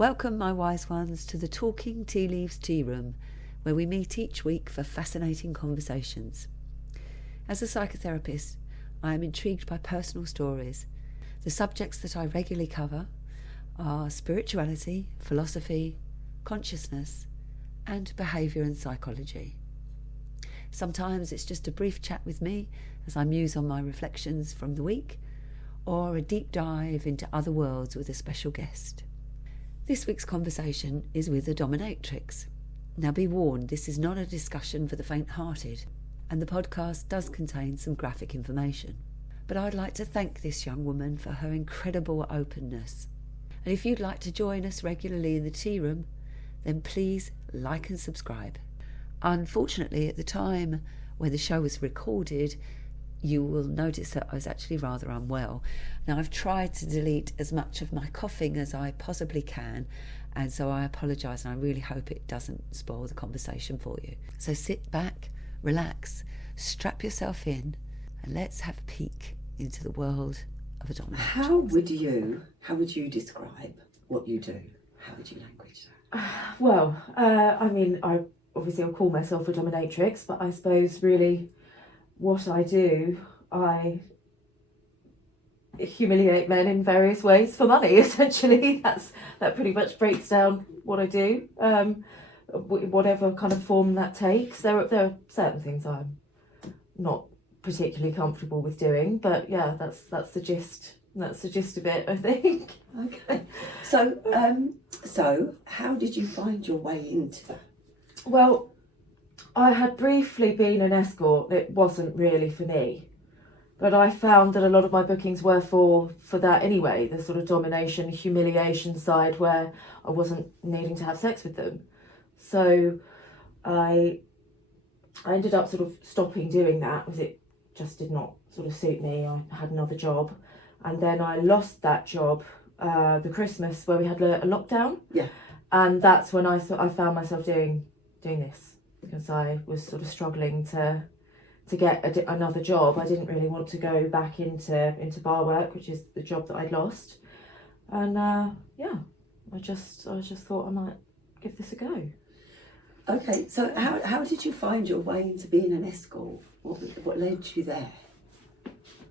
Welcome, my wise ones, to the Talking Tea Leaves Tea Room, where we meet each week for fascinating conversations. As a psychotherapist, I am intrigued by personal stories. The subjects that I regularly cover are spirituality, philosophy, consciousness, and behaviour and psychology. Sometimes it's just a brief chat with me as I muse on my reflections from the week, or a deep dive into other worlds with a special guest. This week's conversation is with a dominatrix. Now be warned, this is not a discussion for the faint-hearted, and the podcast does contain some graphic information. But I'd like to thank this young woman for her incredible openness. And if you'd like to join us regularly in the tea room, then please like and subscribe. Unfortunately, at the time when the show was recorded, you will notice that I was actually rather unwell. Now, I've tried to delete as much of my coughing as I possibly can, and so I apologise, and I really hope it doesn't spoil the conversation for you. So sit back, relax, strap yourself in, and let's have a peek into the world of a dominatrix. How would you describe what you do? How would you language that? I obviously I'll call myself a dominatrix, but I suppose really what I do, I humiliate men in various ways for money, essentially. That pretty much breaks down what I do, whatever kind of form that takes. There are certain things I'm not particularly comfortable with doing, but yeah, that's the gist. That's the gist of it, I think. Okay. So how did you find your way into that? Well, I had briefly been an escort. It wasn't really for me, but I found that a lot of my bookings were for that anyway, the sort of domination, humiliation side where I wasn't needing to have sex with them. So I ended up sort of stopping doing that because it just did not sort of suit me. I had another job, and then I lost that job the Christmas where we had a lockdown. Yeah. And that's when I found myself doing this, because I was sort of struggling to get another job. I didn't really want to go back into bar work, which is the job that I'd lost. And I just thought I might give this a go. Okay, so how did you find your way into being an escort? What led you there?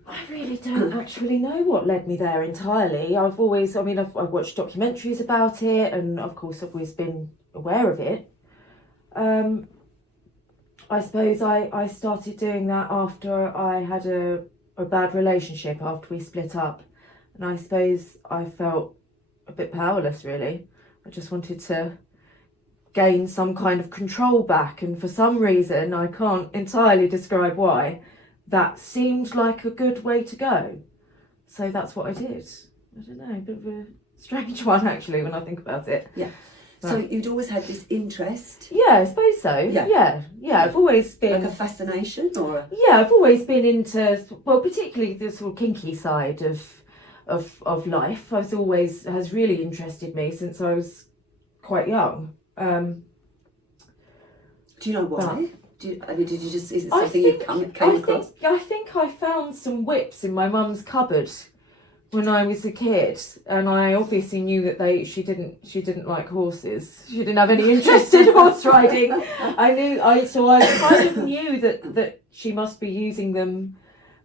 I really don't actually know what led me there entirely. I've watched documentaries about it, and of course I've always been aware of it. I suppose I started doing that after I had a bad relationship, after we split up. And I suppose I felt a bit powerless, really. I just wanted to gain some kind of control back. And for some reason, I can't entirely describe why, that seemed like a good way to go. So that's what I did. I don't know, a bit of a strange one, actually, when I think about it. Yeah. So you'd always had this interest? Yeah, I suppose so. Yeah. I've always been... Like a fascination or? Yeah, I've always been into, well, particularly the sort of kinky side of life. Has really interested me since I was quite young. Do you know why? Did you just, is it something you came across? I think I found some whips in my mum's cupboard when I was a kid, and I obviously knew that she didn't like horses. She didn't have any interest in horse riding. I kind of knew that she must be using them.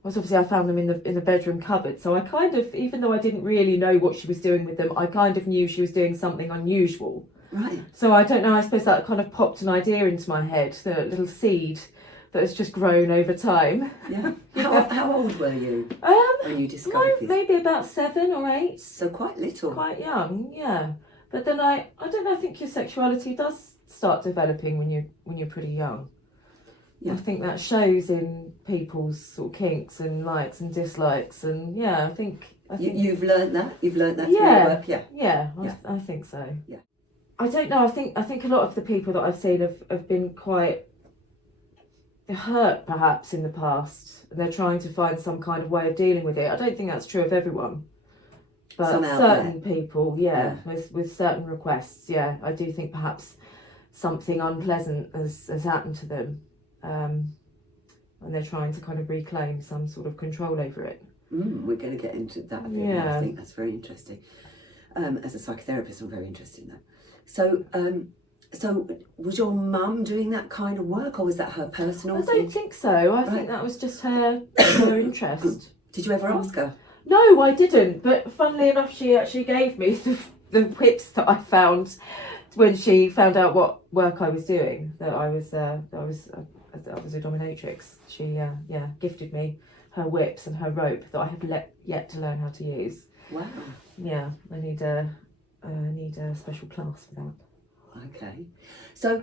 Well, obviously I found them in the bedroom cupboard. So I kind of, even though I didn't really know what she was doing with them, I kind of knew she was doing something unusual. Right. So I don't know. I suppose that kind of popped an idea into my head, the little seed that has just grown over time. Yeah. How old were you when you discovered this? Maybe about 7 or 8. So quite little. Quite young, yeah. But then I don't know. I think your sexuality does start developing when you're pretty young. Yeah. I think that shows in people's sort of kinks and likes and dislikes, and yeah, I think you've learned that. You've learned that through your work. Yeah. I think so. Yeah. I don't know. I think a lot of the people that I've seen have been quite hurt, perhaps, in the past. They're trying to find some kind of way of dealing with it. I don't think that's true of everyone, but certain people, with certain requests, I do think perhaps something unpleasant has happened to them, and they're trying to kind of reclaim some sort of control over it. We're going to get into that a bit more. I think that's very interesting. As a psychotherapist, I'm very interested in that. So was your mum doing that kind of work, or was that her personal thing? I don't think so. I think that was just her interest. Did you ever ask her? No, I didn't. But funnily enough, she actually gave me the whips that I found when she found out what work I was doing. That I was a dominatrix. She gifted me her whips and her rope that I have yet to learn how to use. Wow. Yeah, I need a special class for that. Okay, so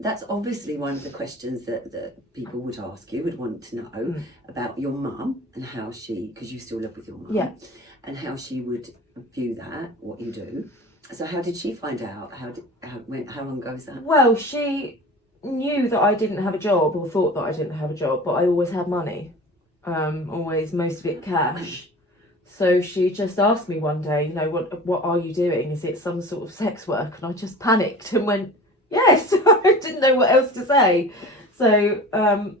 that's obviously one of the questions that people would ask you, would want to know about your mum and how she, because you still live with your mum, and how she would view that, what you do. So how did she find out? How long ago was that? Well, she knew that I didn't have a job, or thought that I didn't have a job, but I always had money, always, most of it cash. So she just asked me one day, you know, what are you doing? Is it some sort of sex work? And I just panicked and went, yes. I didn't know what else to say. So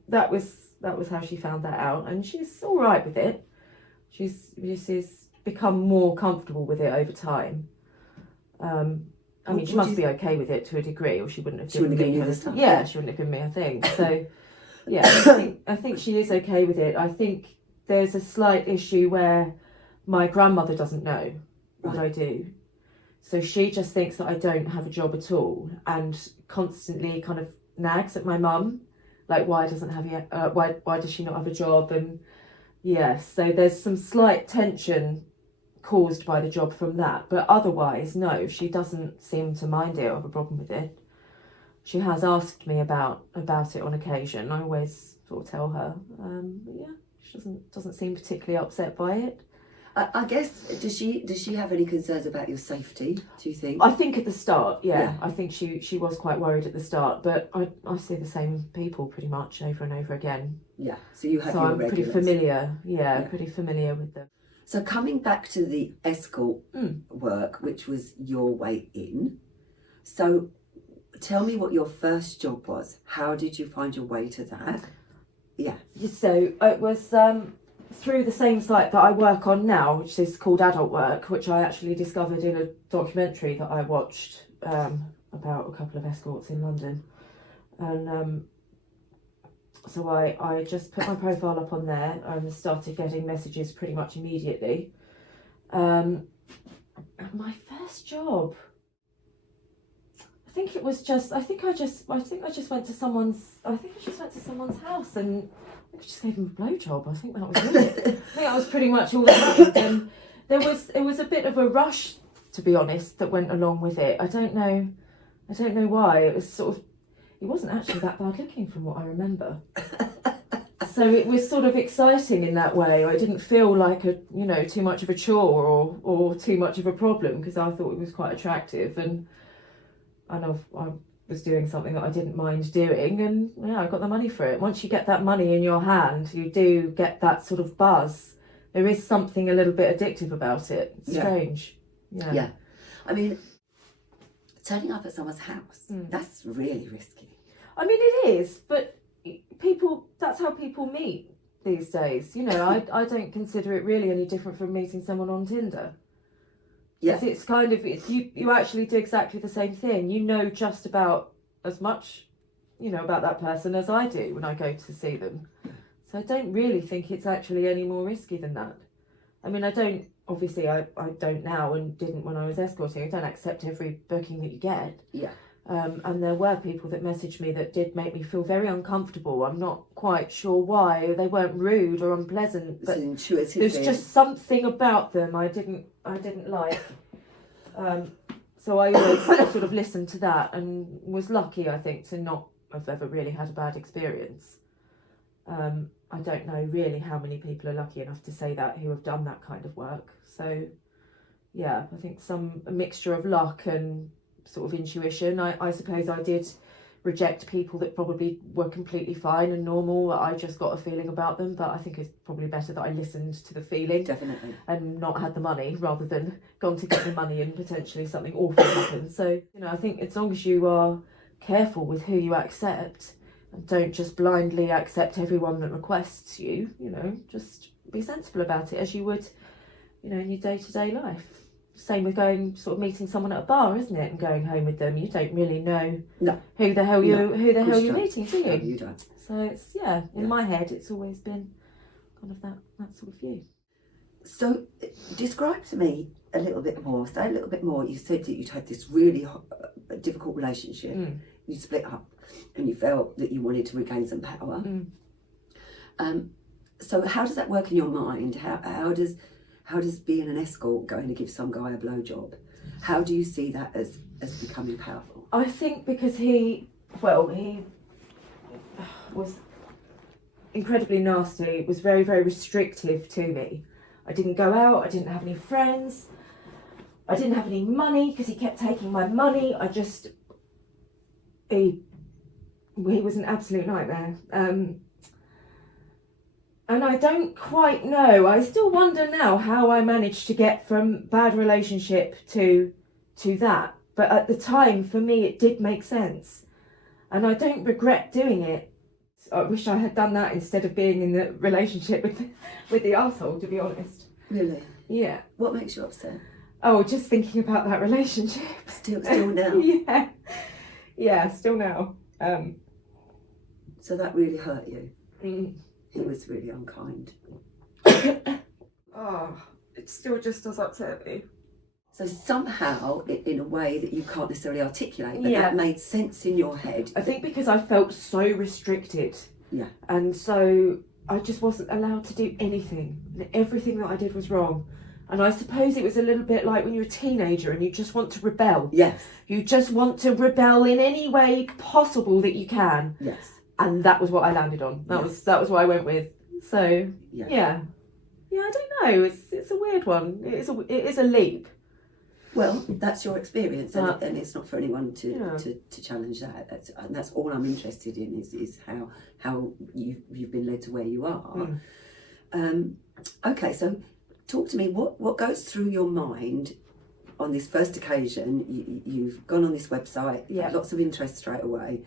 that was how she found that out, and she's all right with it. She's become more comfortable with it over time. I mean, she must be okay with it to a degree, or she wouldn't have given me her stuff. Yeah, she wouldn't have given me a thing. So yeah, I think she is okay with it. I think there's a slight issue where my grandmother doesn't know what I do. So she just thinks that I don't have a job at all, and constantly kind of nags at my mum, like, why does she not have a job? And so there's some slight tension caused by the job from that, but otherwise, no, she doesn't seem to mind it or have a problem with it. She has asked me about it on occasion. I always sort of tell her, she doesn't seem particularly upset by it. I guess, does she have any concerns about your safety, do you think? I think at the start, yeah. I think she was quite worried at the start, but I see the same people pretty much over and over again. Yeah, so you have your regulars. I'm pretty familiar, pretty familiar with them. So coming back to the escort work, which was your way in, so tell me what your first job was. How did you find your way to that? Yeah. So it was through the same site that I work on now, which is called Adult Work, which I actually discovered in a documentary that I watched about a couple of escorts in London. And so I just put my profile up on there and started getting messages pretty much immediately. And my first job, I think I just went to someone's house and I just gave him a blowjob. I think that was it. I think that was pretty much all that happened. And it was a bit of a rush, to be honest, that went along with it. I don't know why. It wasn't actually that bad looking from what I remember. So it was sort of exciting in that way. I didn't feel like too much of a chore or too much of a problem, because I thought it was quite attractive, and I was doing something that I didn't mind doing, and I got the money for it. Once you get that money in your hand, you do get that sort of buzz. There is something a little bit addictive about it. It's strange. Yeah. I mean, turning up at someone's house, that's really risky. I mean, it is, but that's how people meet these days. I don't consider it really any different from meeting someone on Tinder. Yes, it's kind of, you actually do exactly the same thing. You know just about as much, about that person as I do when I go to see them. So I don't really think it's actually any more risky than that. I mean, I don't now, and didn't when I was escorting. I don't accept every booking that you get. Yeah. And there were people that messaged me that did make me feel very uncomfortable. I'm not quite sure why. They weren't rude or unpleasant, but there's just something about them I didn't like. So I always sort of listened to that, and was lucky, I think, to not have ever really had a bad experience. I don't know really how many people are lucky enough to say that who have done that kind of work. So yeah, I think a mixture of luck and sort of intuition. I suppose I did reject people that probably were completely fine and normal, that I just got a feeling about them, but I think it's probably better that I listened to the feeling. Definitely. And not had the money, rather than gone to get the money and potentially something awful happened. So, I think as long as you are careful with who you accept, and don't just blindly accept everyone that requests you, just be sensible about it, as you would you know, in your day-to-day life. Same with going, sort of meeting someone at a bar, isn't it, and going home with them. You don't really know who the hell you're meeting, do you? No, you don't. So it's in my head, it's always been kind of that sort of view. So describe to me a little bit more. Say a little bit more. You said that you'd had this really difficult relationship. You split up, and you felt that you wanted to regain some power. So how does that work in your mind? How does being an escort, going to give some guy a blowjob, how do you see that as becoming powerful? I think because he was incredibly nasty, was very, very restrictive to me. I didn't go out, I didn't have any friends, I didn't have any money because he kept taking my money. He was an absolute nightmare. And I don't quite know, I still wonder now how I managed to get from bad relationship to that. But at the time, for me, it did make sense. And I don't regret doing it. I wish I had done that instead of being in the relationship with the arsehole, to be honest. Really? Yeah. What makes you upset? Oh, just thinking about that relationship. Still now? Yeah. Yeah, still now. So that really hurt you? Mm. He was really unkind. Oh, it still just does upset me. So somehow, in a way that you can't necessarily articulate, but that made sense in your head. I think because I felt so restricted. Yeah. And so I just wasn't allowed to do anything. Everything that I did was wrong. And I suppose it was a little bit like when you're a teenager and you just want to rebel. Yes. You just want to rebel in any way possible that you can. Yes. And that was what I landed on. That was what I went with. So yeah, I don't know. It's a weird one. It is a leap. Well, that's your experience, and it's not for anyone to challenge that. That's all I'm interested in is how you've been led to where you are. Okay, so talk to me. What goes through your mind on this first occasion? You've gone on this website, lots of interest straight away,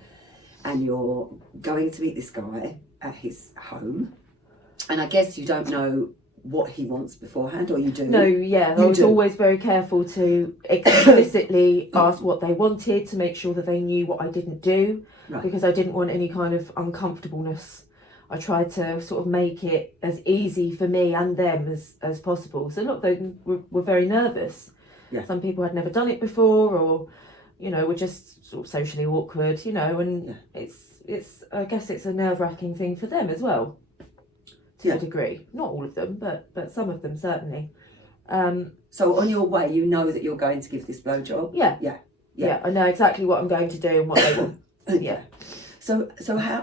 and you're going to meet this guy at his home, and I guess you don't know what he wants beforehand, or you do? No, I was always very careful to explicitly ask what they wanted to make sure that they knew what I didn't do, because I didn't want any kind of uncomfortableness. I tried to sort of make it as easy for me and them as possible. So look, they were very nervous. Yeah. Some people had never done it before, or were just sort of socially awkward, and it's I guess it's a nerve-wracking thing for them as well. To a degree, not all of them, but some of them certainly. So on your way, you know that you're going to give this blowjob. Yeah. I know exactly what I'm going to do and what they want. Yeah. So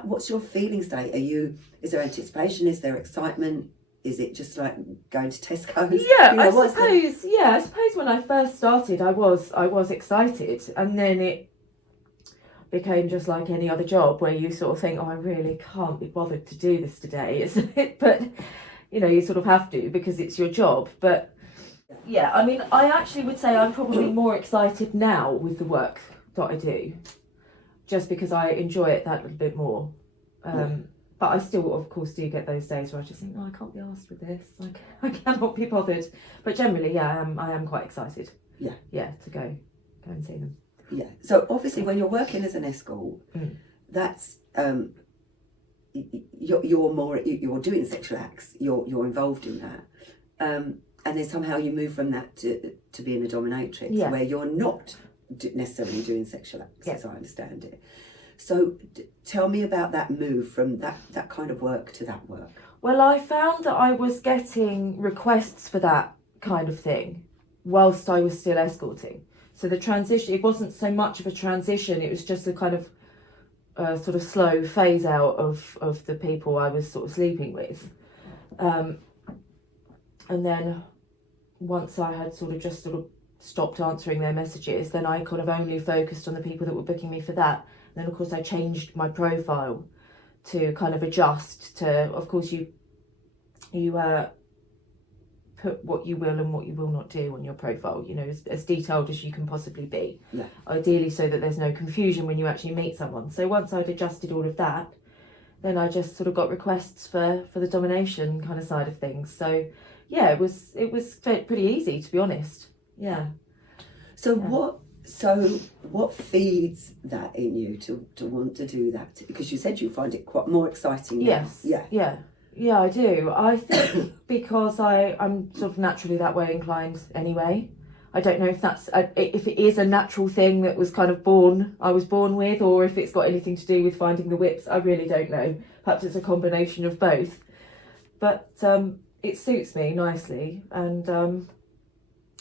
what's your feeling state? Is there anticipation? Is there excitement? Is it just like going to Tesco's? Yeah, I suppose when I first started, I was excited, and then it became just like any other job where you sort of think, I really can't be bothered to do this today, but you sort of have to because it's your job. But yeah, I mean, I actually would say I'm probably more excited now with the work that I do, just because I enjoy it that little bit more. But I still, of course, do get those days where I just think, I can't be arsed with this. I cannot be bothered. But generally, I am quite excited. Yeah, to go and see them. Yeah. So obviously, when you're working as an escort, that's you're doing sexual acts. You're involved in that, and then somehow you move from that to being a dominatrix, where you're not necessarily doing sexual acts, as I understand it. So tell me about that move from that kind of work to that work. Well, I found that I was getting requests for that kind of thing whilst I was still escorting. So the transition, it wasn't so much of a transition, it was just a kind of sort of slow phase out of the people I was sort of sleeping with. And then once I had sort of stopped answering their messages, then I kind of only focused on the people that were booking me for that. And then of course I changed my profile to kind of adjust to, of course you put what you will and what you will not do on your profile, as detailed as you can possibly be. Yeah. Ideally so that there's no confusion when you actually meet someone. So once I'd adjusted all of that, then I just sort of got requests for the domination kind of side of things. So yeah, it was pretty easy, to be honest. Yeah. So what feeds that in you to want to do that? Because you said you find it quite more exciting now. Yes. Yeah, I do. I think because I'm sort of naturally that way inclined anyway. I don't know if if it is a natural thing that was kind of I was born with, or if it's got anything to do with finding the whips. I really don't know. Perhaps it's a combination of both. But it suits me nicely, and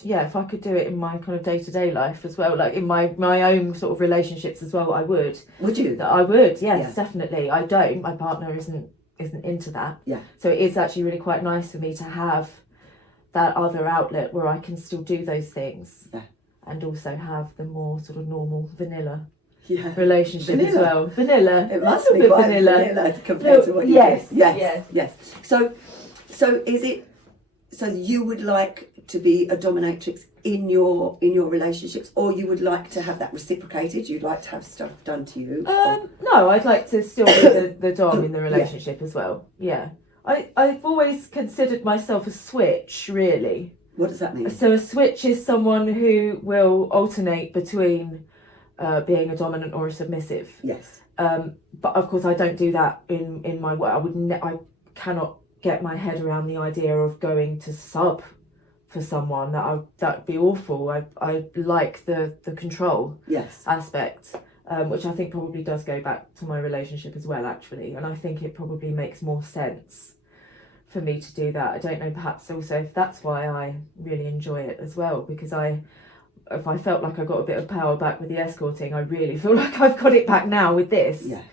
yeah, if I could do it in my kind of day-to-day life as well, like in my own sort of relationships as well, I would. Would you? I would, yes, definitely. I don't. My partner isn't into that. Yeah. So it is actually really quite nice for me to have that other outlet where I can still do those things. Yeah. And also have the more sort of normal vanilla Vanilla. relationship as well. Vanilla. It must be quite vanilla compared to what you do. Yes. So is it? So you would like to be a dominatrix in your relationships, or you would like to have that reciprocated? You'd like to have stuff done to you? No, I'd like to still be the dom in the relationship as well. Yeah. I've always considered myself a switch, really. What does that mean? So a switch is someone who will alternate between being a dominant or a submissive. Yes. But of course, I don't do that in my work. I cannot get my head around the idea of going to sub for someone. That'd be awful. I like the control aspect, which I think probably does go back to my relationship as well, actually. And I think it probably makes more sense for me to do that. I don't know, perhaps also if that's why I really enjoy it as well, because if I felt like I got a bit of power back with the escorting, I really feel like I've got it back now with this. Yeah.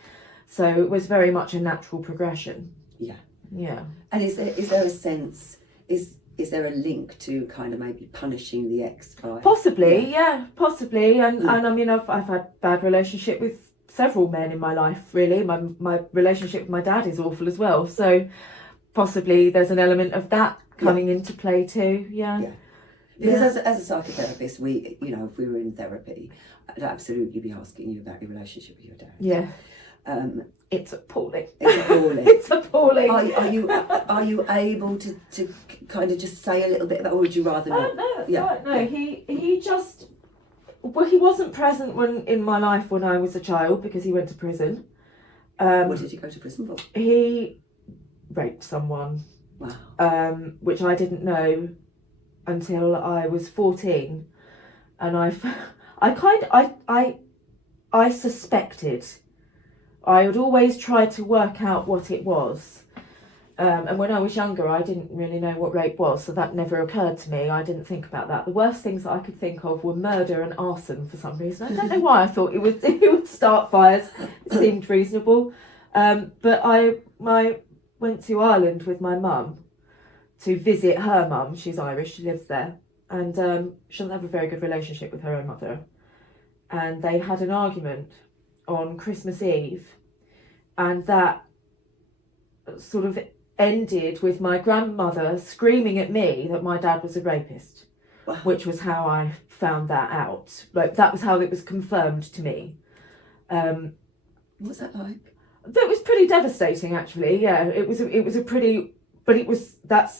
So it was very much a natural progression. Yeah. Yeah. And is there a sense, is there a link to kind of maybe punishing the ex by... Possibly. And I mean, I've had bad relationship with several men in my life, really. My relationship with my dad is awful as well. So possibly there's an element of that coming into play too. Yeah. Because as a psychotherapist, we, if we were in therapy, I'd absolutely be asking you about your relationship with your dad. Yeah. It's appalling. It's appalling. Are you able to kind of just say a little bit about, or would you rather not? No, that's right. No, he just... Well, he wasn't present in my life when I was a child because he went to prison. What did you go to prison for? He raped someone. Wow. Which I didn't know until I was 14, and I suspected. I would always try to work out what it was. And when I was younger, I didn't really know what rape was, so that never occurred to me. I didn't think about that. The worst things that I could think of were murder and arson for some reason. I don't know why I thought it would start fires. It seemed reasonable. But I went to Ireland with my mum to visit her mum. She's Irish, she lives there. And she doesn't have a very good relationship with her own mother. And they had an argument on Christmas Eve. And that sort of ended with my grandmother screaming at me that my dad was a rapist, which was how I found that out. Like, that was how it was confirmed to me. What's that like? That was pretty devastating, actually. Yeah, it was a pretty, but it was that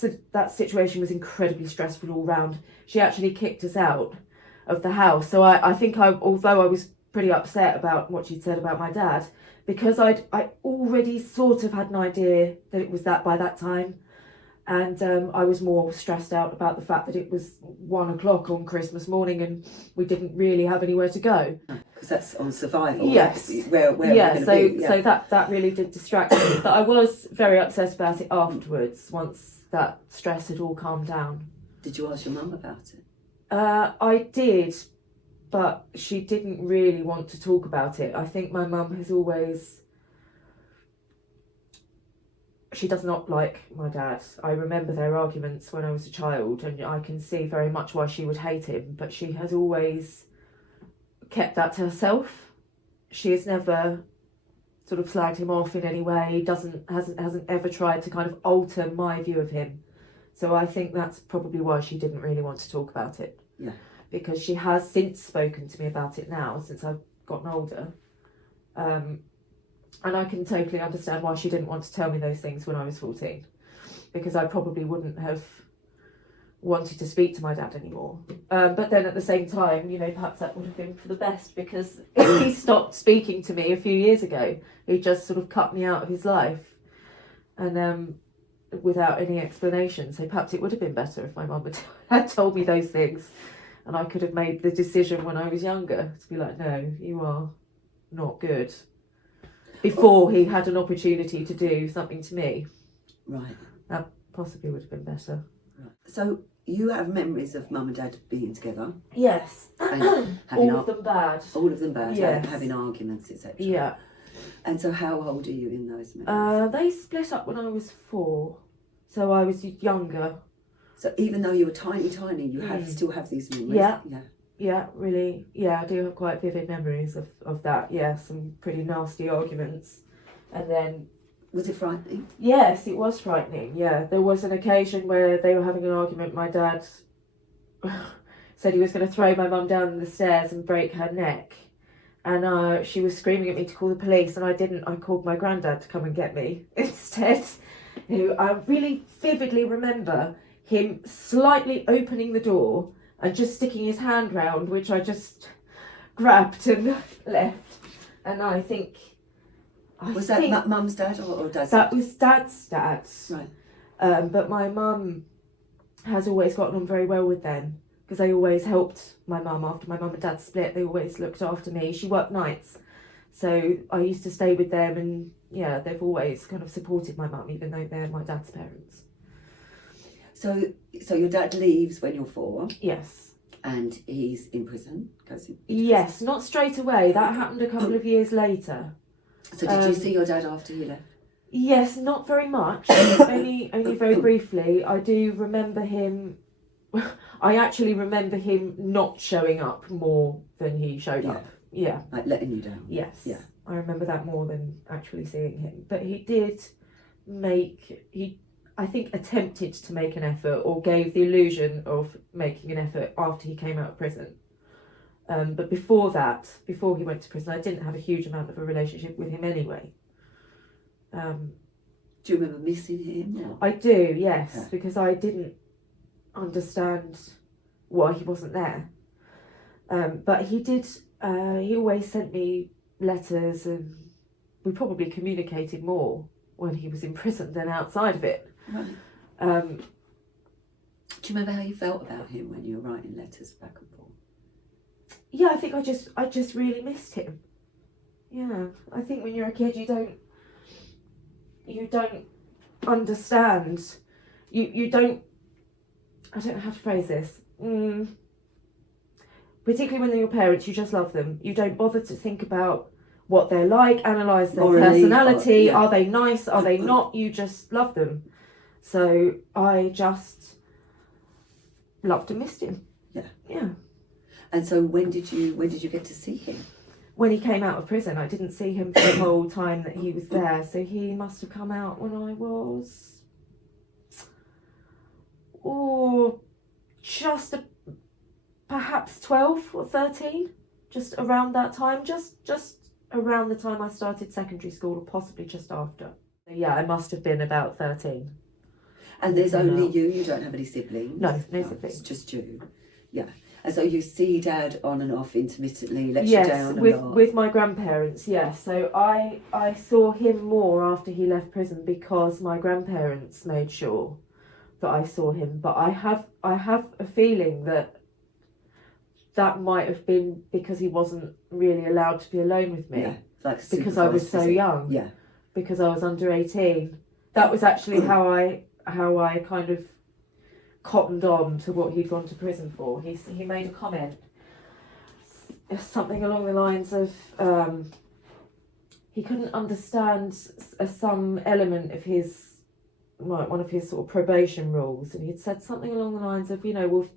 situation was incredibly stressful all round. She actually kicked us out of the house. So I think although I was pretty upset about what she'd said about my dad, because I already sort of had an idea that it was that by that time, and I was more stressed out about the fact that it was 1 o'clock on Christmas morning and we didn't really have anywhere to go. Because that's on survival. Yes. Where we're going to be. So that really did distract me. But I was very upset about it afterwards, once that stress had all calmed down. Did you ask your mum about it? I did, but she didn't really want to talk about it. I think my mum has always... She does not like my dad. I remember their arguments when I was a child, and I can see very much why she would hate him, but she has always kept that to herself. She has never sort of slagged him off in any way, hasn't ever tried to kind of alter my view of him. So I think that's probably why she didn't really want to talk about it. Yeah. Because she has since spoken to me about it now, since I've gotten older. And I can totally understand why she didn't want to tell me those things when I was 14. Because I probably wouldn't have wanted to speak to my dad anymore. But then at the same time, you know, perhaps that would have been for the best, because if he stopped speaking to me a few years ago, he just sort of cut me out of his life, and without any explanation. So perhaps it would have been better if my mum had told me those things, and I could have made the decision when I was younger to be like, no, you are not good, before he had an opportunity to do something to me. Right. That possibly would have been better. Right. So you have memories of mum and dad being together? Yes. And All of them bad. All of them bad, Yes. having arguments, etc. Yeah. And so how old are you in those memories? They split up when I was 4, so I was younger. So even though you were tiny, you still have these memories? Yeah. Yeah. Yeah, really. Yeah, I do have quite vivid memories of that. Yeah, some pretty nasty arguments. And then... Was it frightening? Yes, it was frightening, yeah. There was an occasion where they were having an argument. My dad said he was going to throw my mum down the stairs and break her neck. And she was screaming at me to call the police, and I didn't. I called my granddad to come and get me instead. Who I really vividly remember him slightly opening the door and just sticking his hand round, which I just grabbed and left. And I think... Was that mum's dad or dad's dad? That dad? was dad's dad. Right. But my mum has always gotten on very well with them, because they always helped my mum after my mum and dad split. They always looked after me. She worked nights, so I used to stay with them, and yeah, they've always kind of supported my mum, even though they're my dad's parents. So your dad leaves when you're 4? Yes. And he's in prison? Yes, not straight away. That happened a couple of years later. So did you see your dad after he left? Yes, not very much. only very briefly. I do remember him. I actually remember him not showing up more than he showed up. Yeah. Like letting you down. Yes. Yeah. I remember that more than actually seeing him. But he did I think attempted to make an effort, or gave the illusion of making an effort after he came out of prison. But before he went to prison, I didn't have a huge amount of a relationship with him anyway. Do you remember missing him? Or? I do, yes, Yeah. because I didn't understand why he wasn't there. But he did, he always sent me letters, and we probably communicated more when he was in prison than outside of it. Right. Do you remember how you felt about him when you were writing letters back and forth? Yeah, I think I just really missed him. Yeah, I think when you're a kid, you don't understand. You don't. I don't know how to phrase this. Particularly when they're your parents, you just love them. You don't bother to think about what they're like, analyse their personality. Are they nice? Are they not? You just love them. So I just loved and missed him. Yeah. Yeah. And so when did you get to see him? When he came out of prison. I didn't see him for the whole time that he was there. So he must have come out when I was, perhaps 12 or 13, just around that time, just around the time I started secondary school, or possibly just after. Yeah, I must have been about 13. And there's only you don't have any siblings? No siblings. It's just you. Yeah. And so you see Dad on and off intermittently, lets you down a lot? With my grandparents, yes. So I saw him more after he left prison, because my grandparents made sure that I saw him. But I have a feeling that might have been because he wasn't really allowed to be alone with me. Yeah, like because I was so young. Yeah. Because I was under 18. That was actually how I kind of cottoned on to what he'd gone to prison for. He made a comment, something along the lines of he couldn't understand some element of his, like one of his sort of probation rules, and he'd said something along the lines of, well,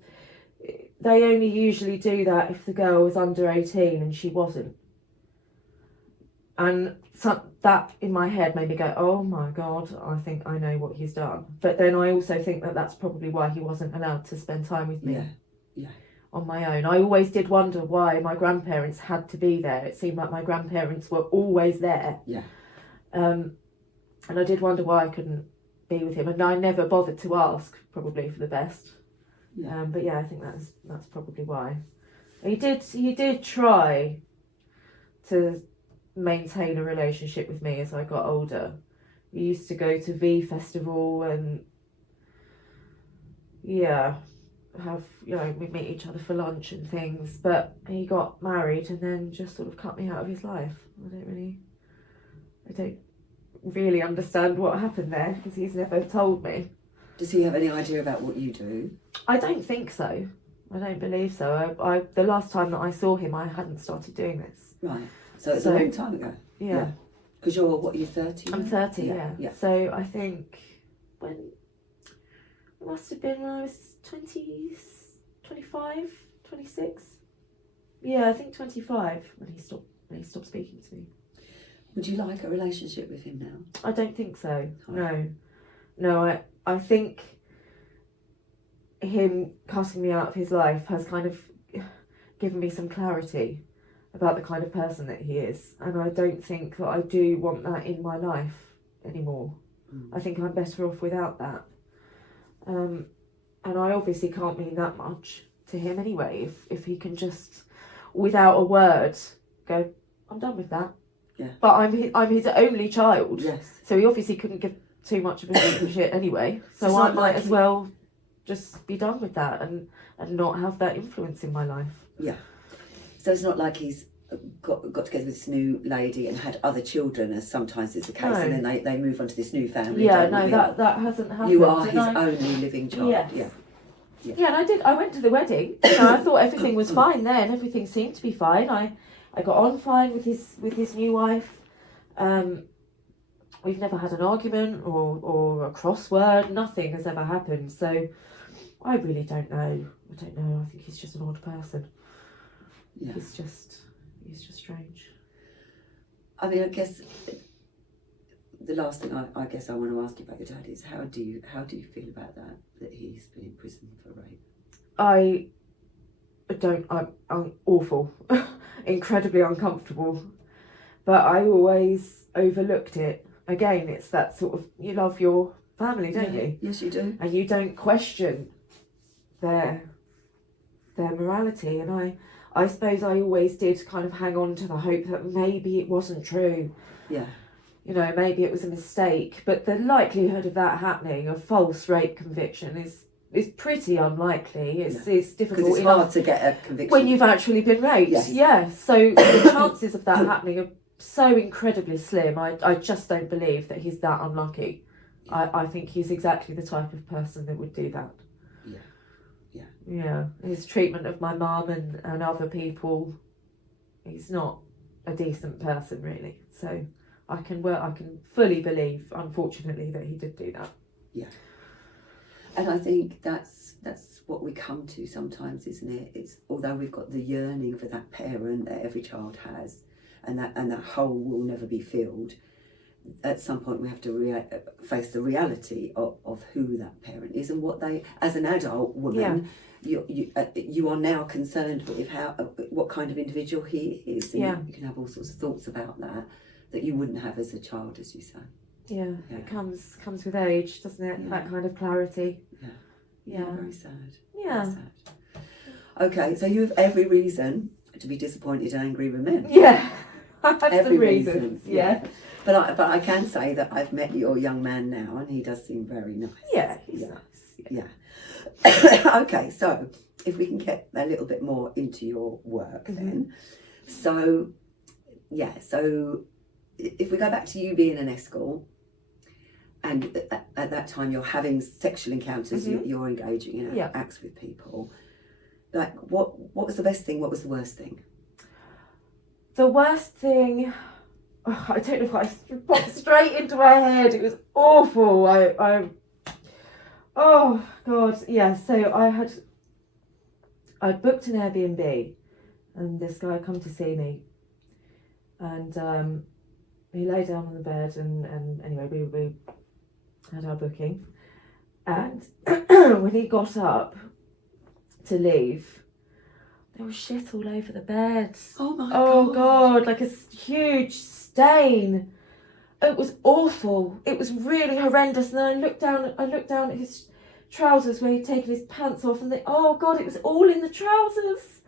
they only usually do that if the girl was under 18 and she wasn't. And that in my head made me go, oh my God, I think I know what he's done. But then I also think that that's probably why he wasn't allowed to spend time with me on my own. I always did wonder why my grandparents had to be there. It seemed like my grandparents were always there. Yeah. And I did wonder why I couldn't be with him. And I never bothered to ask, probably for the best. Yeah. But yeah, I think that's probably why. He did try to maintain a relationship with me as I got older. We used to go to V Festival and we'd meet each other for lunch and things, but he got married and then just sort of cut me out of his life. I don't really understand what happened there because he's never told me. Does he have any idea about what you do? I don't think so. I don't believe so. I the last time that I saw him, I hadn't started doing this. Right. So it's a long time ago. Yeah. Because you're 30? I'm 30, Yeah. So I think it must have been when I was 20, 25, 26. Yeah, I think 25 when he stopped speaking to me. Would you like a relationship with him now? I don't think so. Oh. No, I think him cutting me out of his life has kind of given me some clarity about the kind of person that he is, and I don't think that I do want that in my life anymore. I think I'm better off without that. And I obviously can't mean that much to him anyway. If he can just, without a word, go, I'm done with that. Yeah. But I'm his only child. Yes. So he obviously couldn't give too much of a shit anyway. So It's I not might like as well just be done with that and not have that influence in my life. Yeah. So it's not like he's got together with this new lady and had other children, as sometimes is the case, No. and then they move on to this new family. Yeah, don't no, they? that hasn't happened. You are And his only living child. Yes. Yeah. Yeah, and I went to the wedding. And I thought everything was fine then. Everything seemed to be fine. I got on fine with his new wife. We've never had an argument or a crossword. Nothing has ever happened. So I really don't know. I don't know. I think he's just an odd person. Yeah. He's just strange. I mean, I guess the last thing I guess I want to ask you about your dad is how do you feel about that he's been in prison for rape? I'm awful, incredibly uncomfortable, but I always overlooked it. Again, it's that sort of, you love your family, don't you? Yes, you do. And you don't question their morality. And I suppose I always did kind of hang on to the hope that maybe it wasn't true. Yeah. You know, maybe it was a mistake. But the likelihood of that happening, a false rape conviction, is pretty unlikely. It's difficult Because it's hard to get a conviction when you've actually been raped. Yes. Yeah. So the chances of that happening are so incredibly slim. I just don't believe that he's that unlucky. I think he's exactly the type of person that would do that. Yeah. His treatment of my mum and other people, he's not a decent person really. So I can fully believe, unfortunately, that he did do that. Yeah. And I think that's what we come to sometimes, isn't it? It's although we've got the yearning for that parent that every child has, and that hole will never be filled. At some point, we have to face the reality of who that parent is and what they, as an adult woman, you are now concerned with what kind of individual he is. And you can have all sorts of thoughts about that you wouldn't have as a child, as you say. Yeah. It comes with age, doesn't it? Yeah. That kind of clarity. Yeah. Very sad. Yeah. Very sad. Okay, so you have every reason to be disappointed and angry with men. Yeah. I have Every some reasons. reason. Yeah. But I can say that I've met your young man now, and he does seem very nice. Yeah, he's nice. Yeah. Okay, so if we can get a little bit more into your work then. So if we go back to you being an escort, and at that time you're having sexual encounters, you're engaging in acts with people. Like, what was the best thing? What was the worst thing? The worst thing, I don't know if I popped straight into my head. It was awful. Oh God, yeah. So I'd booked an Airbnb, and this guy come to see me, and he lay down on the bed, and anyway we had our booking, and when he got up to leave, there was shit all over the bed. Oh my God, like a huge stain. It was awful. It was really horrendous. And then I looked down at his trousers where he'd taken his pants off, and oh God, it was all in the trousers.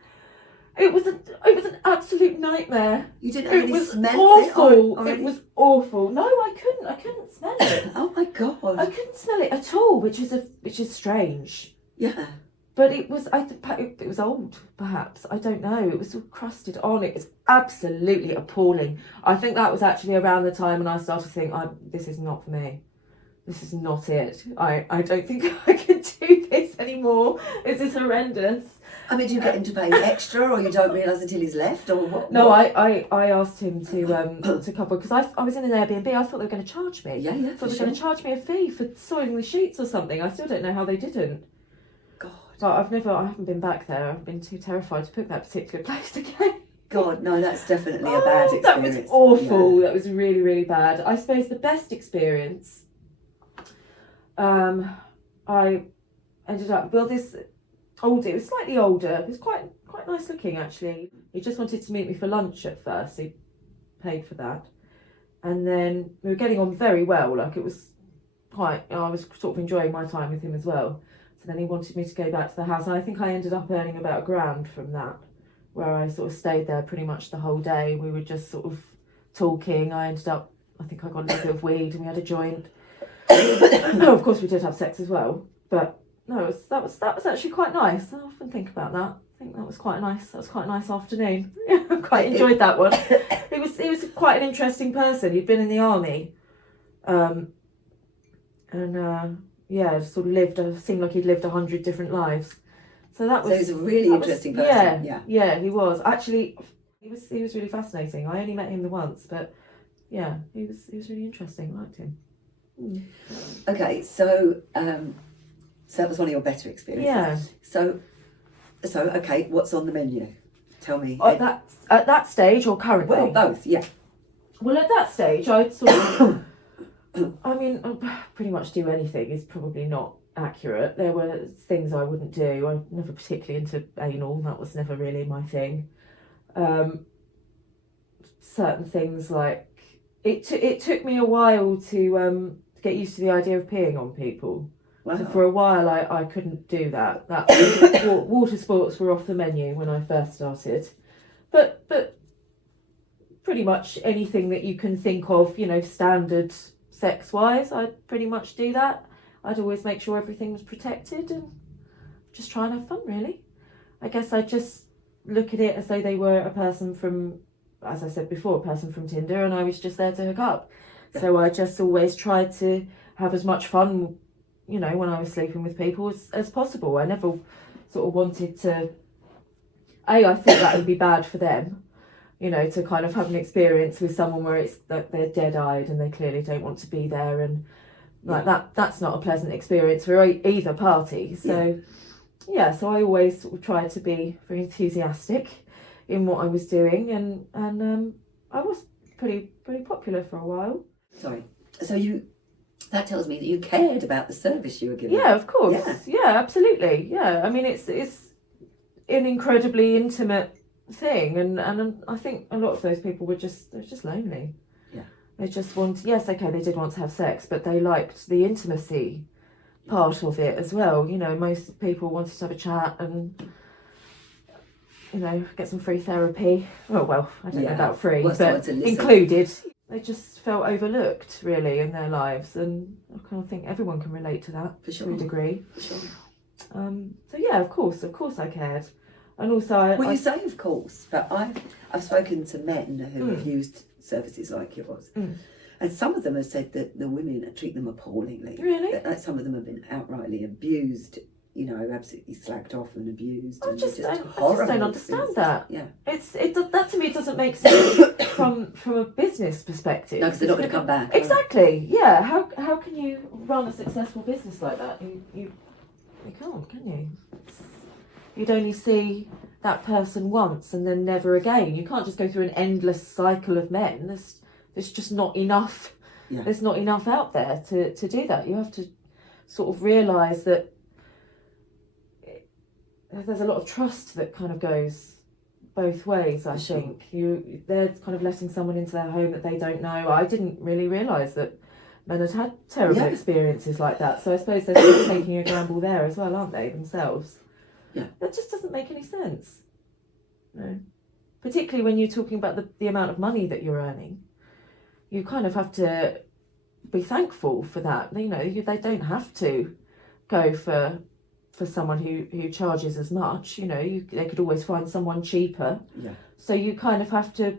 It was an absolute nightmare. You didn't have any smell awful. Or it was awful. No, I couldn't smell it. Oh my God. I couldn't smell it at all, which is strange. Yeah. But it was it was old, perhaps. I don't know. It was all crusted on. It was absolutely appalling. I think that was actually around the time when I started to think, this is not for me. This is not it. I don't think I can do this anymore. This is horrendous. I mean, do you get him to pay extra, or you don't realise until he's left, or what? No, I asked him to cover, because I was in an Airbnb. I thought they were going to charge me. Yeah, I thought they were going to charge me a fee for soiling the sheets or something. I still don't know how they didn't. God. But I haven't been back there. I've been too terrified to pick that particular place again. God, no, that's definitely a bad experience. That was awful. Yeah. That was really, really bad. I suppose the best experience, I ended up, it was slightly older. It was quite nice looking, actually. He just wanted to meet me for lunch at first. He paid for that. And then we were getting on very well. Like, it was I was sort of enjoying my time with him as well. So then he wanted me to go back to the house. And I think I ended up earning about £1,000 from that, where I sort of stayed there pretty much the whole day. We were just sort of talking. I think I got a little bit of weed and we had a joint. No, of course we did have sex as well. But no, that was actually quite nice. I often think about that. I think that was quite a nice afternoon. I quite enjoyed that one. He was quite an interesting person. He'd been in the army. Sort of seemed like he'd lived 100 different lives. So he's a really interesting person. Yeah, he was. Actually, he was really fascinating. I only met him the once, but yeah, he was really interesting. I liked him. Okay, so that was one of your better experiences. Yeah. So okay, what's on the menu? Tell me. At that stage or currently? Well, both. Yeah. Well, at that stage, I'd sort of. I mean, pretty much do anything is probably not accurate. There were things I wouldn't do. I'm never particularly into anal. That was never really my thing. Certain things, like it took me a while to get used to the idea of peeing on people. Wow. So for a while I couldn't do that. Water sports were off the menu when I first started. But pretty much anything that you can think of, standard sex-wise, I'd pretty much do that. I'd always make sure everything was protected and just try and have fun, really. I guess I just look at it as though they were a person from, as I said before, a person from Tinder, and I was just there to hook up. So I just always tried to have as much fun, when I was sleeping with people as possible. I never sort of wanted to, I thought that would be bad for them, to kind of have an experience with someone where it's that they're dead-eyed and they clearly don't want to be there, and that's not a pleasant experience for either party. So so I always sort of tried to be very enthusiastic in what I was doing, and I was pretty popular for a while. Sorry. So that tells me that you cared about the service you were giving. Yeah, of course. Yeah, absolutely. Yeah, I mean it's an incredibly intimate thing, and I think a lot of those people they're just lonely. Yeah. They just yes, okay, they did want to have sex, but they liked the intimacy part of it as well. Most people wanted to have a chat and get some free therapy. Well, I don't know about free, but included. They just felt overlooked, really, in their lives, and I kind of think everyone can relate to that to a degree. For sure. So yeah, of course I cared, and also you say of course, but I've spoken to men who have used services like yours, and some of them have said that the women treat them appallingly. Really? That some of them have been outrightly abused. Absolutely slacked off and abused. I just don't understand that. Yeah, that to me doesn't make sense from a business perspective. No, because they're not going to come back. Exactly. Yeah. How can you run a successful business like that? You can't, can you? You'd only see that person once and then never again. You can't just go through an endless cycle of men. There's just not enough. Yeah. There's not enough out there to do that. You have to sort of realise that there's a lot of trust that kind of goes both ways. I think they're kind of letting someone into their home that they don't know. I didn't really realise that men had had terrible Yeah. experiences like that. So I suppose they're sort of taking a gamble there as well, aren't they, themselves? Yeah. That just doesn't make any sense. No. Particularly when you're talking about the amount of money that you're earning. You kind of have to be thankful for that. You know, they don't have to go for someone who charges as much. You know, they could always find someone cheaper. Yeah. So you kind of have to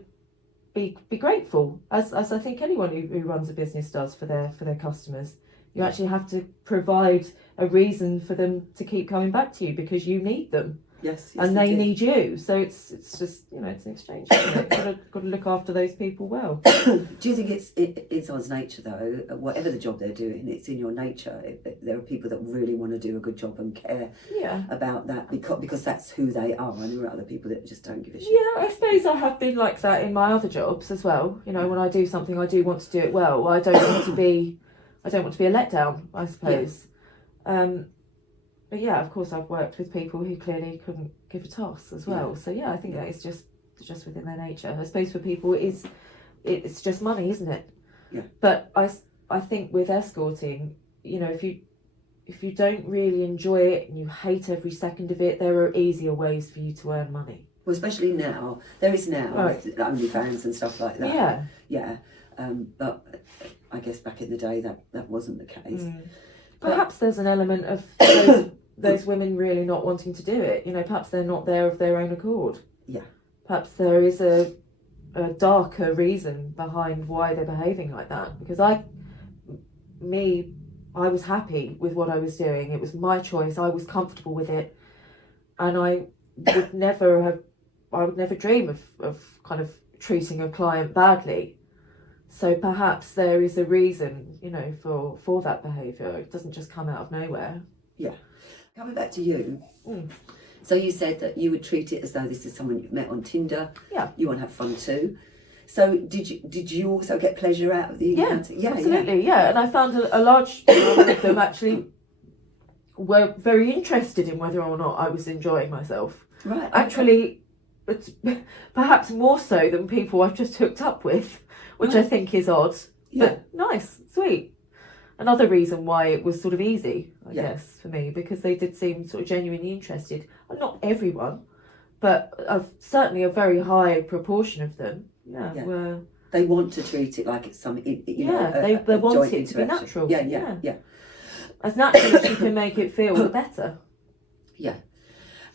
be grateful, as I think anyone who runs a business does for their customers. You actually have to provide a reason for them to keep coming back to you because you need them. Yes, And they do. need you. So it's just, you know, it's an exchange, isn't it? Got to look after those people well. Do you think it's in someone's nature though? Whatever the job they're doing, it's in your nature. There are people that really want to do a good job and care about that because that's who they are, and there are other people that just don't give a shit. Yeah, I suppose I have been like that in my other jobs as well. You know, when I do something, I do want to do it well. I don't want to be a letdown, I suppose. But yeah, of course, I've worked with people who clearly couldn't give a toss as well. Yeah. So yeah, I think that is just within their nature. I suppose for people, it's just money, isn't it? Yeah. But I think with escorting, you know, if you don't really enjoy it and you hate every second of it, there are easier ways for you to earn money. Well, especially now. There is now Right. with OnlyFans and stuff like that. Yeah. Yeah. But I guess back in the day that wasn't the case. Perhaps there's an element of those women really not wanting to do it. You know, perhaps they're not there of their own accord. Yeah. Perhaps there is a darker reason behind why they're behaving like that. Because I was happy with what I was doing. It was my choice. I was comfortable with it, and I would never dream of kind of treating a client badly. So perhaps there is a reason, you know, for that behaviour. It doesn't just come out of nowhere. Yeah. Coming back to you. So you said that you would treat it as though this is someone you've met on Tinder. Yeah. You want to have fun too. So did you also get pleasure out of the encounter? Yeah, absolutely. Yeah, and I found a large number of them actually were very interested in whether or not I was enjoying myself. Right. Actually, it's perhaps more so than people I've just hooked up with, which I think is odd. Yeah. But nice, sweet. Another reason why it was sort of easy, I guess, for me, because they did seem sort of genuinely interested. Not everyone, but certainly a very high proportion of them. Were. They want to treat it like it's some, you know, they want joint it to be interaction. natural. Yeah. As natural as you can make it feel, the better. Yeah.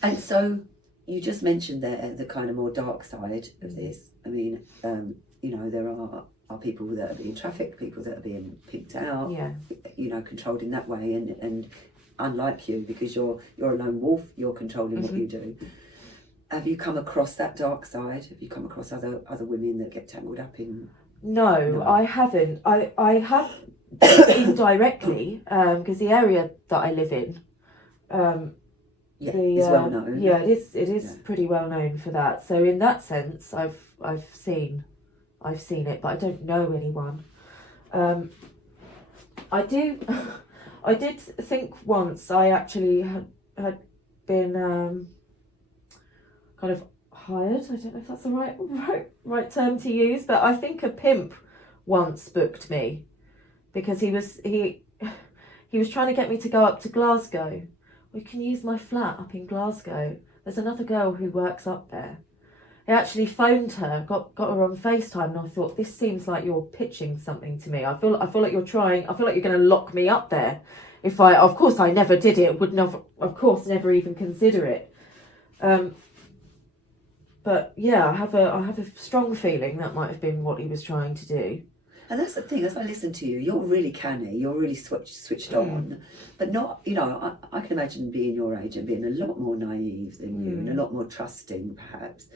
And so you just mentioned there the kind of more dark side of this. I mean, you know, there are people that are being trafficked, people that are being picked out, you know, controlled in that way, and unlike you, because you're a lone wolf, you're controlling what you do. Have you come across that dark side? Have you come across other women that get tangled up in? No, I haven't. I have indirectly, because the area that I live in, is well known. Yeah, it is pretty well known for that. So in that sense, I've seen it, but I don't know anyone. I did think once I actually had been kind of hired. I don't know if that's the right term to use, but I think a pimp once booked me because he was trying to get me to go up to Glasgow. We can use my flat up in Glasgow. There's another girl who works up there. I actually phoned her, got her on FaceTime, and I thought, this seems like you're pitching something to me. I feel like you're trying. I feel like you're going to lock me up there. Of course, I never did it. Would never, of course, never even consider it. But yeah, I have a strong feeling that might have been what he was trying to do. And that's the thing, as I listen to you, you're really canny, you're really switched on, but not, you know, I can imagine being your age and being a lot more naive than you and a lot more trusting, perhaps.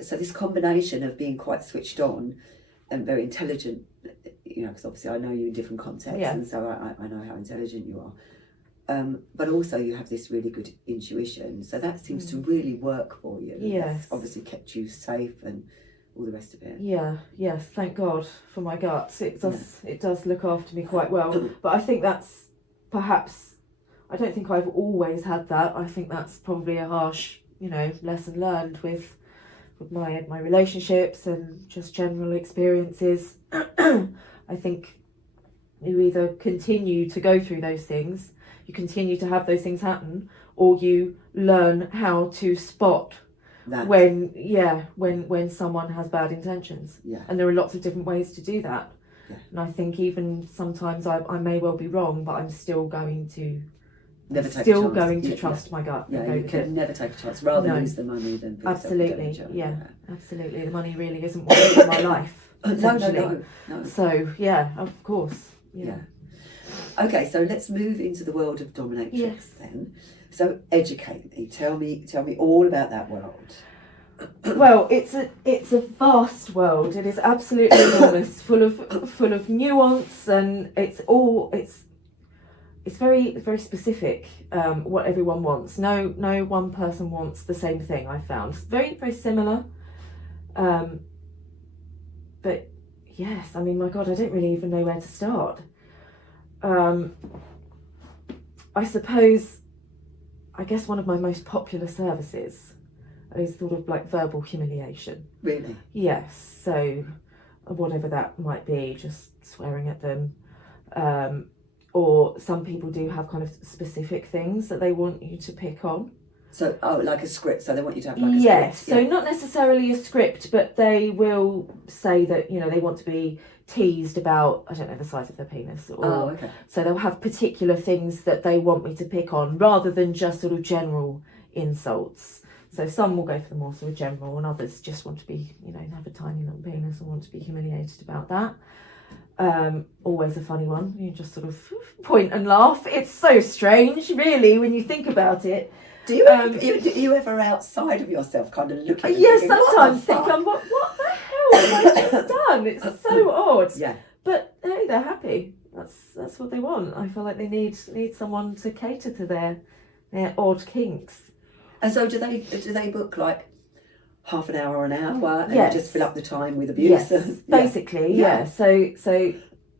So this combination of being quite switched on and very intelligent, you know, because obviously I know you in different contexts, and so I know how intelligent you are. But also you have this really good intuition, so that seems to really work for you. Yes. It's obviously kept you safe and all the rest of it. Yes, thank God for my guts. It does look after me quite well. But I think that's perhaps, I don't think I've always had that. I think that's probably a harsh, you know, lesson learned with my relationships and just general experiences. I think You either continue to go through those things, you continue to have those things happen, or you learn how to spot That. when someone has bad intentions. Yeah. And there are lots of different ways to do that. Yeah. And I think even sometimes I may well be wrong, but I'm still going to trust my gut. Yeah, and go you with can it. never take a chance. Rather lose the money than put yourself in Absolutely, danger. absolutely. The money really isn't what is my life. No. So yeah, of course. Yeah. Okay, so let's move into the world of dominatrix then. So educate me. Tell me all about that world. Well, it's a vast world. It is absolutely enormous, full of nuance, and it's very very specific. What everyone wants. No one person wants the same thing. I found it's very very similar. But yes, I mean, my God, I don't really even know where to start. I guess one of my most popular services is sort of like verbal humiliation. Really? Yes, so whatever that might be, just swearing at them. Or some people do have kind of specific things that they want you to pick on. So, like a script, so they want you to have like a script. Yes, so not necessarily a script, but they will say that, they want to be teased about, I don't know, the size of their penis. Okay. So they'll have particular things that they want me to pick on, rather than just sort of general insults. So some will go for the more sort of general, and others just want to be, have a tiny little penis and want to be humiliated about that. Always a funny one. You just sort of point and laugh. It's so strange, really, when you think about it. Do you ever outside of yourself kind of looking? Yes, sometimes think, what the hell have I just done? It's so odd. Yeah. But hey, they're happy. That's what they want. I feel like they need someone to cater to their odd kinks. And so do they book like half an hour or an hour, and yes. you just fill up the time with abuse? Yes, basically, yeah. So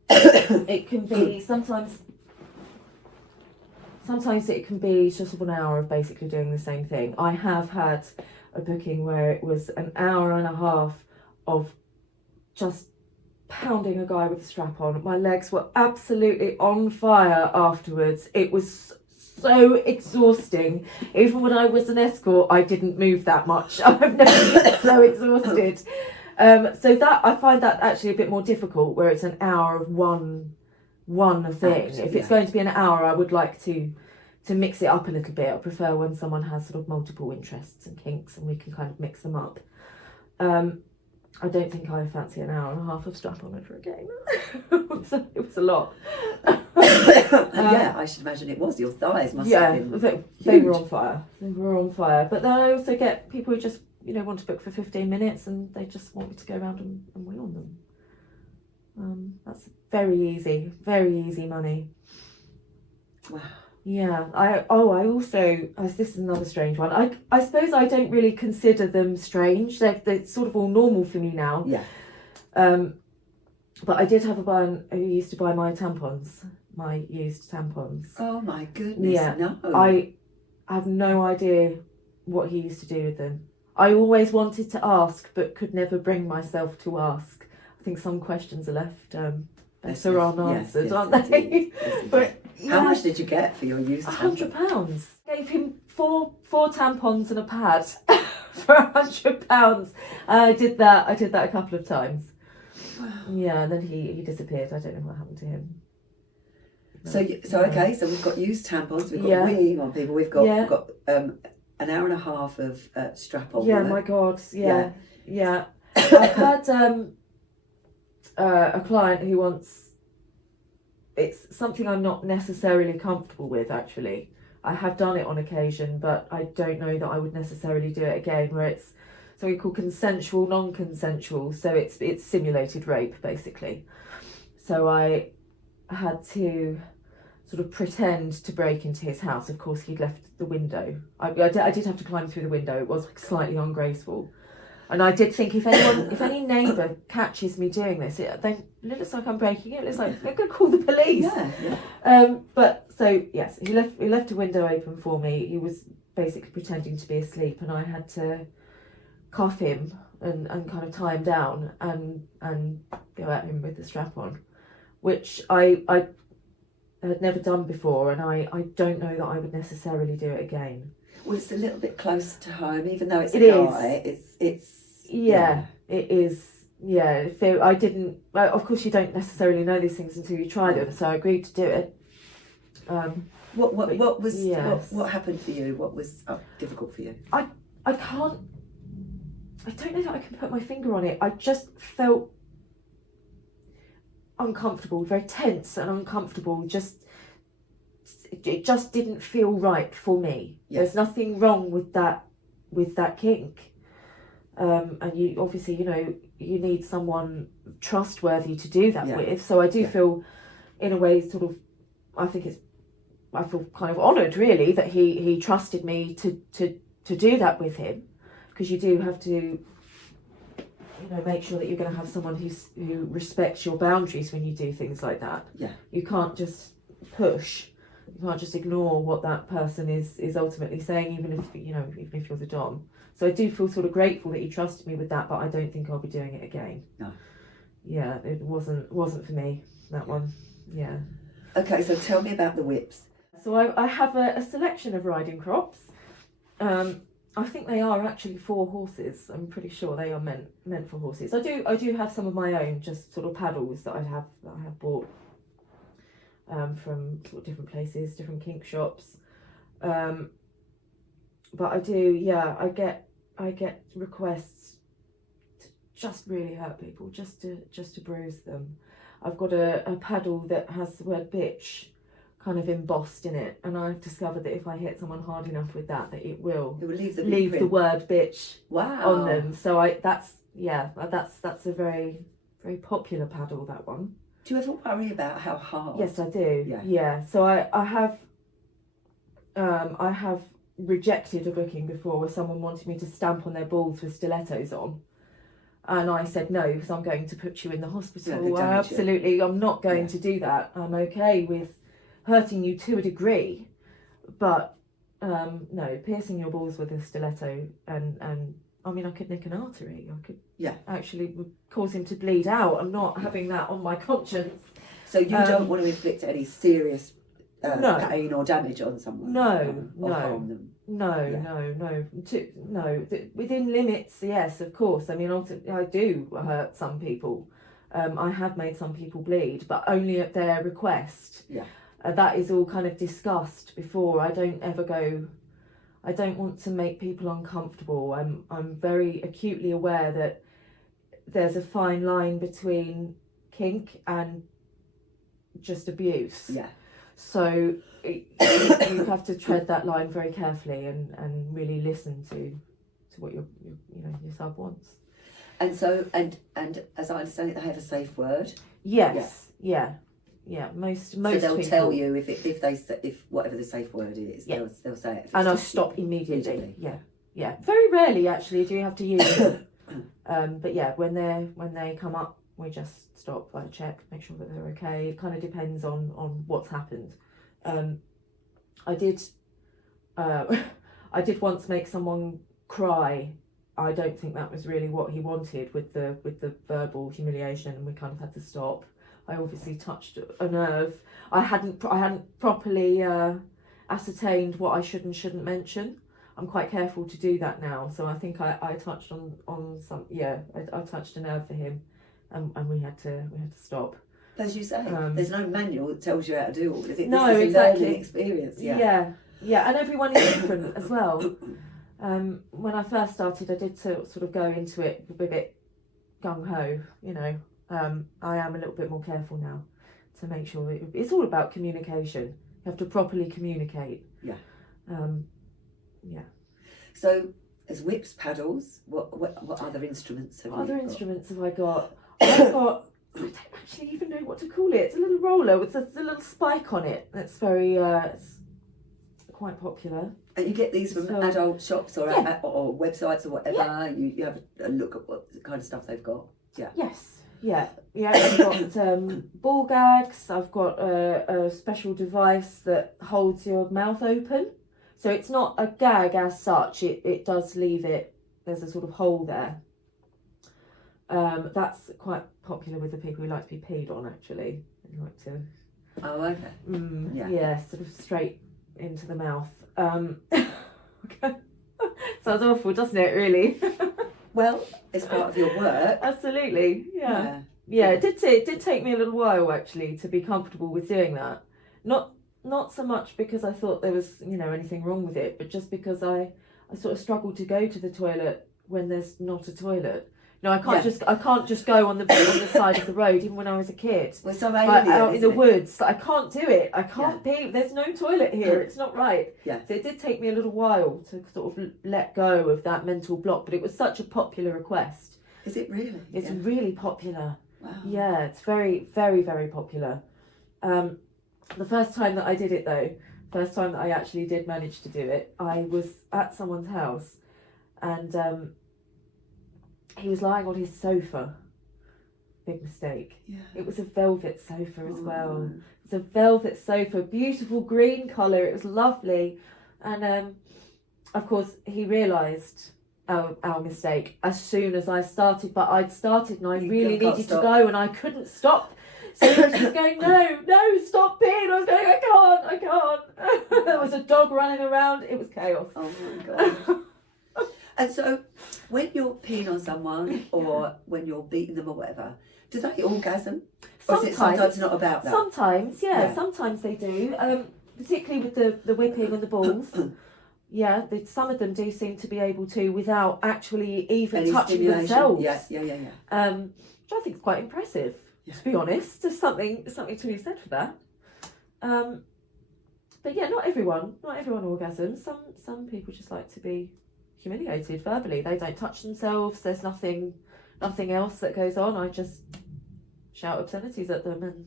it can be sometimes it can be just 1 hour of basically doing the same thing. I have had a booking where it was an hour and a half of just pounding a guy with a strap on. My legs were absolutely on fire afterwards. It was so exhausting. Even when I was an escort, I didn't move that much. I've never been so exhausted. So that I find that actually a bit more difficult, where it's an hour of one thing. If it's going to be an hour, I would like to mix it up a little bit. I prefer when someone has sort of multiple interests and kinks, and we can kind of mix them up. I don't think I fancy an hour and a half of strap on over again. It was a lot. Yeah, I should imagine it was. Your thighs must have been they were on fire. They were on fire. But then I also get people who just want to book for 15 minutes, and they just want me to go around and wheel on them. That's very easy money. Wow. Yeah. I also, this is another strange one. I suppose I don't really consider them strange. They're sort of all normal for me now. Yeah. But I did have a man who used to buy my tampons, my used tampons. Oh my goodness. Yeah. No. I have no idea what he used to do with them. I always wanted to ask, but could never bring myself to ask. I think some questions are left better unanswered, aren't they? Yes, but how much did you get for your used tampons? £100. Gave him four tampons and a pad for £100. I did that a couple of times. Wow. Yeah, and then he disappeared. I don't know what happened to him. Okay, so we've got used tampons, we've got wheeling on people, we've got an hour and a half of strap on. Yeah, my God, yeah. I've had a client who wants, it's something I'm not necessarily comfortable with, actually. I have done it on occasion, but I don't know that I would necessarily do it again, where it's something called consensual, non-consensual, so it's simulated rape, basically. So I had to sort of pretend to break into his house. Of course, he'd left the window. I did have to climb through the window. It was slightly ungraceful. And I did think, if any neighbour catches me doing this, then it looks like I'm breaking it. It looks like I'm going to call the police. Yeah. But so yes, he left a window open for me. He was basically pretending to be asleep, and I had to cuff him and kind of tie him down and go at him with the strap on, which I had never done before, and I don't know that I would necessarily do it again. Well, it's a little bit close to home, even though it's a It guy. It's it is. Yeah, I didn't. Well, of course, you don't necessarily know these things until you try them. So I agreed to do it. What happened for you? What was difficult for you? I can't. I don't know that I can put my finger on it. I just felt uncomfortable, very tense and uncomfortable. It just didn't feel right for me. Yeah. There's nothing wrong with that kink. And you obviously, you need someone trustworthy to do that with. So I do feel, in a way, sort of, I feel kind of honoured, really, that he trusted me to do that with him, because you do have to, make sure that you're going to have someone who respects your boundaries when you do things like that. Yeah. You can't just push. You can't just ignore what that person is ultimately saying, even if you're the dom. So I do feel sort of grateful that he trusted me with that, but I don't think I'll be doing it again. No. Yeah, it wasn't for me, that one. Yeah. Okay, so tell me about the whips. So I have a selection of riding crops. I think they are actually for horses. I'm pretty sure they are meant for horses. I do have some of my own, just sort of paddles that I have bought from sort of different places, different kink shops. But I get requests to just really hurt people, just to bruise them. I've got a paddle that has the word bitch kind of embossed in it, and I've discovered that if I hit someone hard enough with that it will leave the word bitch on them. So that's a very, very popular paddle, that one. Do you ever worry about how hard? Yes, I do. Yeah. So I have rejected a booking before where someone wanted me to stamp on their balls with stilettos on, and I said no, because I'm going to put you in the hospital. I'm not going to do that. I'm okay with hurting you to a degree, but no, piercing your balls with a stiletto, and I mean, I could nick an artery. I could actually cause him to bleed out. I'm not having that on my conscience. So you don't want to inflict any serious pain or damage on someone? Or harm them? No. Within limits, yes, of course. I mean, I do hurt some people. I have made some people bleed, but only at their request. Yeah. That is all kind of discussed before. I don't want to make people uncomfortable. I'm very acutely aware that there's a fine line between kink and just abuse. Yeah. So you have to tread that line very carefully and really listen to what your sub wants. And so and as I understand it, they have a safe word. Yes. Yeah. Most so they'll people tell you if whatever the safe word is, they'll say it. And I'll stop immediately. Yeah. Very rarely actually do you have to use it. But yeah, when they come up, we just stop, check, make sure that they're okay. It kind of depends on what's happened. I did once make someone cry. I don't think that was really what he wanted with the verbal humiliation, and we kind of had to stop. I obviously touched a nerve. I hadn't properly ascertained what I should and shouldn't mention. I'm quite careful to do that now. So I think I touched on some. Yeah, I touched a nerve for him, and we had to stop. As you say, there's no manual that tells you how to do all of it. No, this is exactly. A learning experience. Yeah, and everyone is different as well. When I first started, I did sort of go into it a bit gung ho, I am a little bit more careful now to make sure that it's all about communication. You have to properly communicate. Yeah. Yeah. So, as whips, paddles, what other instruments have you got? Instruments have I got? I don't actually even know what to call it. It's a little roller with a little spike on it. It's very, it's quite popular. And you get these from adult shops or websites or whatever. Yeah. You have a look at what kind of stuff they've got. Yeah. Yes. Yeah. I've got ball gags. I've got a special device that holds your mouth open. So it's not a gag as such. It does leave it. There's a sort of hole there. That's quite popular with the people who like to be peed on. Actually, like to. Oh, okay. Yeah, sort of straight into the mouth. Okay. Sounds awful, doesn't it? Really. Well, it's part of your work. Absolutely. Yeah. It did take me a little while actually to be comfortable with doing that. Not so much because I thought there was anything wrong with it, but just because I sort of struggled to go to the toilet when there's not a toilet. No, I can't just go on the side of the road, even when I was a kid. Well, so alien, out in the woods, I can't do it. I can't pee. There's no toilet here. It's not right. Yeah. So it did take me a little while to sort of let go of that mental block, but it was such a popular request. Is it really? It's really popular. Wow. Yeah, it's very, very, very popular. The first time that I did it though, first time that I actually did manage to do it, I was at someone's house, and he was lying on his sofa. Big mistake. Yeah. It was a velvet sofa as well. It's a velvet sofa, beautiful green colour. It was lovely, and of course he realised our mistake as soon as I started. But I'd started and I really needed to go, and I couldn't stop. So he was just going, no, stop peeing. I was going, I can't. There was a dog running around. It was chaos. Oh my god. And so, when you're peeing on someone or when you're beating them or whatever, do they orgasm? Or is it sometimes not about that? Sometimes, sometimes they do. Particularly with the whipping and the balls. Yeah, some of them do seem to be able to without actually even touching themselves. Yeah. Which I think is quite impressive, to be honest. There's something to be said for that. But yeah, not everyone orgasms. Some people just like to be humiliated verbally. They don't touch themselves. There's nothing else that goes on. I just shout obscenities at them,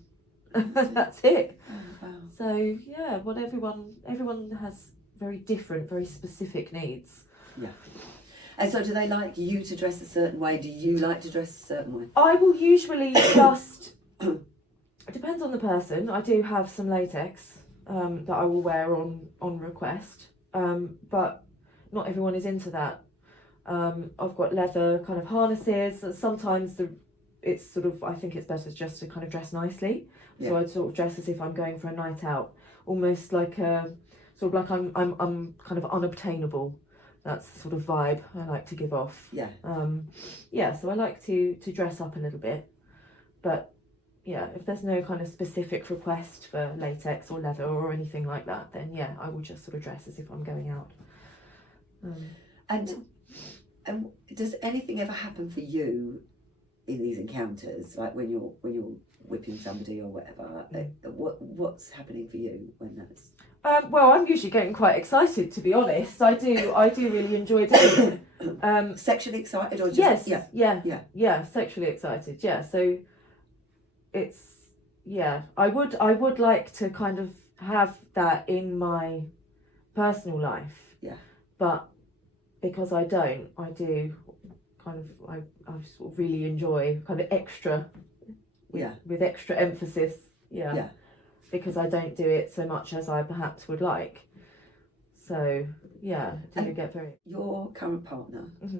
and that's it. Oh, wow. So yeah, well, everyone has very different, very specific needs. Yeah. And so, do they like you to dress a certain way? Do you like to dress a certain way? I will usually just. It depends on the person. I do have some latex that I will wear on request, but not everyone is into that. I've got leather kind of harnesses. Sometimes it's sort of, I think it's better just to kind of dress nicely. Yeah. So I'd sort of dress as if I'm going for a night out, almost like sort of like I'm kind of unobtainable. That's the sort of vibe I like to give off. Yeah. So I like to dress up a little bit, but yeah, if there's no kind of specific request for latex or leather or anything like that, then yeah, I will just sort of dress as if I'm going out. And does anything ever happen for you in these encounters, like when you're whipping somebody or whatever? What's happening for you when that's? Well, I'm usually getting quite excited, to be honest. I do really enjoy doing it. Sexually excited or just? Yes. Yeah. Sexually excited. Yeah. So it's I would like to kind of have that in my personal life. Yeah. But because I do kind of I sort of really enjoy kind of extra with extra emphasis. Yeah. Because I don't do it so much as I perhaps would like. So yeah, I do get very. Your current partner, mm-hmm.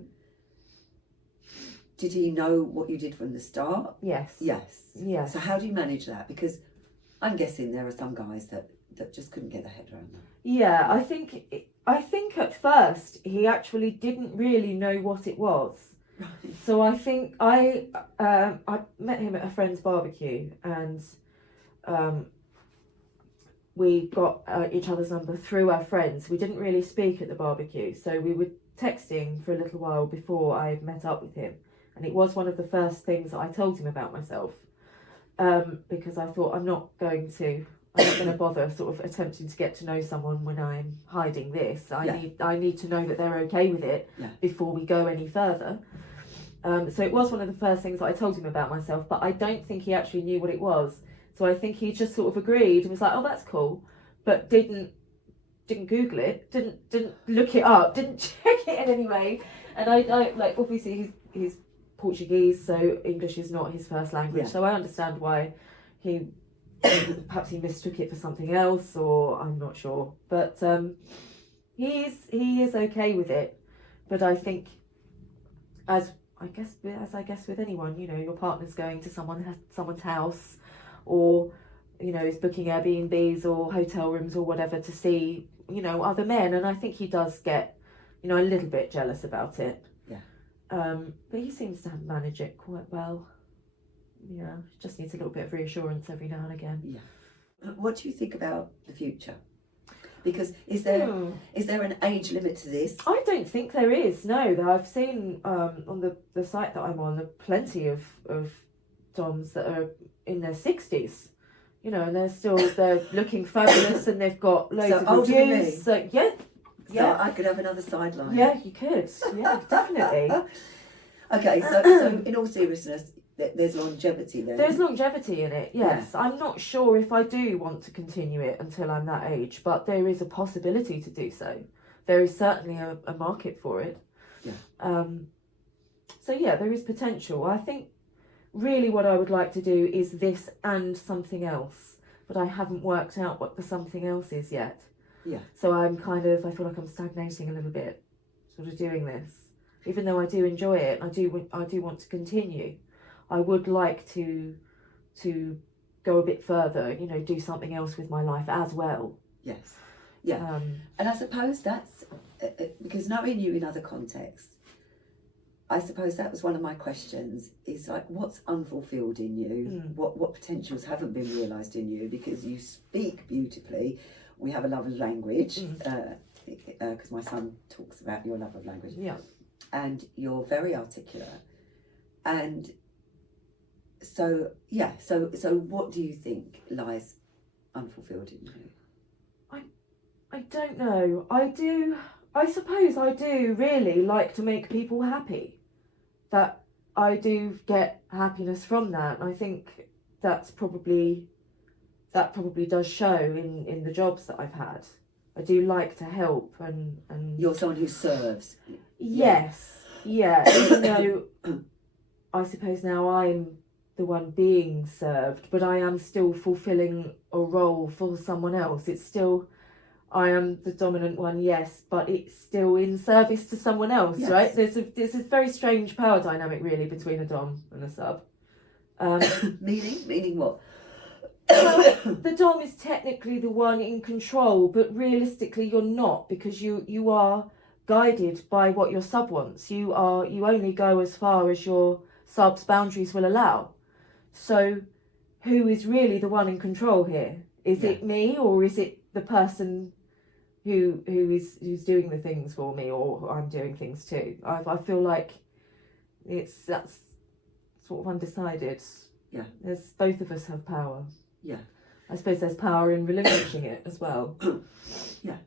Did he know what you did from the start? Yes. So how do you manage that? Because I'm guessing there are some guys that just couldn't get their head around that. Yeah, I think at first he actually didn't really know what it was. Right. So I think I met him at a friend's barbecue, and we got each other's number through our friends. We didn't really speak at the barbecue, so we were texting for a little while before I met up with him, and it was one of the first things that I told him about myself, because I thought I'm not going to bother sort of attempting to get to know someone when I'm hiding this. I need to know that they're okay with it before we go any further. So it was one of the first things that I told him about myself, but I don't think he actually knew what it was. So I think he just sort of agreed and was like, oh, that's cool, but didn't Google it, didn't look it up, didn't check it in any way. And I like, obviously he's Portuguese, so English is not his first language. So I understand why perhaps he mistook it for something else, or I'm not sure. But he is okay with it. But I think, as I guess with anyone, your partner's going to someone's house, or, you know, is booking Airbnbs or hotel rooms or whatever to see, you know, other men. And I think he does get, you know, a little bit jealous about it. Yeah. But he seems to manage it quite well. Yeah, just needs a little bit of reassurance every now and again. Yeah. What do you think about the future? Because is there an age limit to this? I don't think there is. No, I've seen on the site that I'm on, there are plenty of doms that are in their 60s, you know, and they're looking fabulous, and they've got loads of older than me. reviews. So So I could have another sideline. Yeah, you could. Yeah, definitely. Okay, so in all seriousness, there's longevity there. There's longevity in it, yes. Yeah. I'm not sure if I do want to continue it until I'm that age, but there is a possibility to do so. There is certainly a market for it. Yeah. So yeah, there is potential. I think really what I would like to do is this and something else, but I haven't worked out what the something else is yet. Yeah. So I feel like I'm stagnating a little bit, sort of doing this. Even though I do enjoy it, I do want to continue. I would like to go a bit further, you know, do something else with my life as well. Yes. Yeah. And I suppose that's because knowing you in other contexts, I suppose that was one of my questions, is like, what's unfulfilled in you? What potentials haven't been realised in you? Because you speak beautifully. We have a love language, because my son talks about your love language. Yeah. And you're very articulate. And so what do you think lies unfulfilled in you? I don't know. I suppose I do really like to make people happy. That I do get happiness from that. I think that probably does show in the jobs that I've had. I do like to help and You're someone who serves. Yes. Yeah. Even though I suppose now I'm the one being served, but I am still fulfilling a role for someone else. It's still, I am the dominant one, yes, but it's still in service to someone else, yes. Right? There's a very strange power dynamic really between a dom and a sub. Meaning what? The dom is technically the one in control, but realistically you're not, because you are guided by what your sub wants. You only go as far as your sub's boundaries will allow. So who is really the one in control here? Is it me, or is it the person who's doing the things for me, or I'm doing things too? I feel like that's sort of undecided. Yeah. Both of us have power. Yeah. I suppose there's power in relinquishing it as well. Yeah.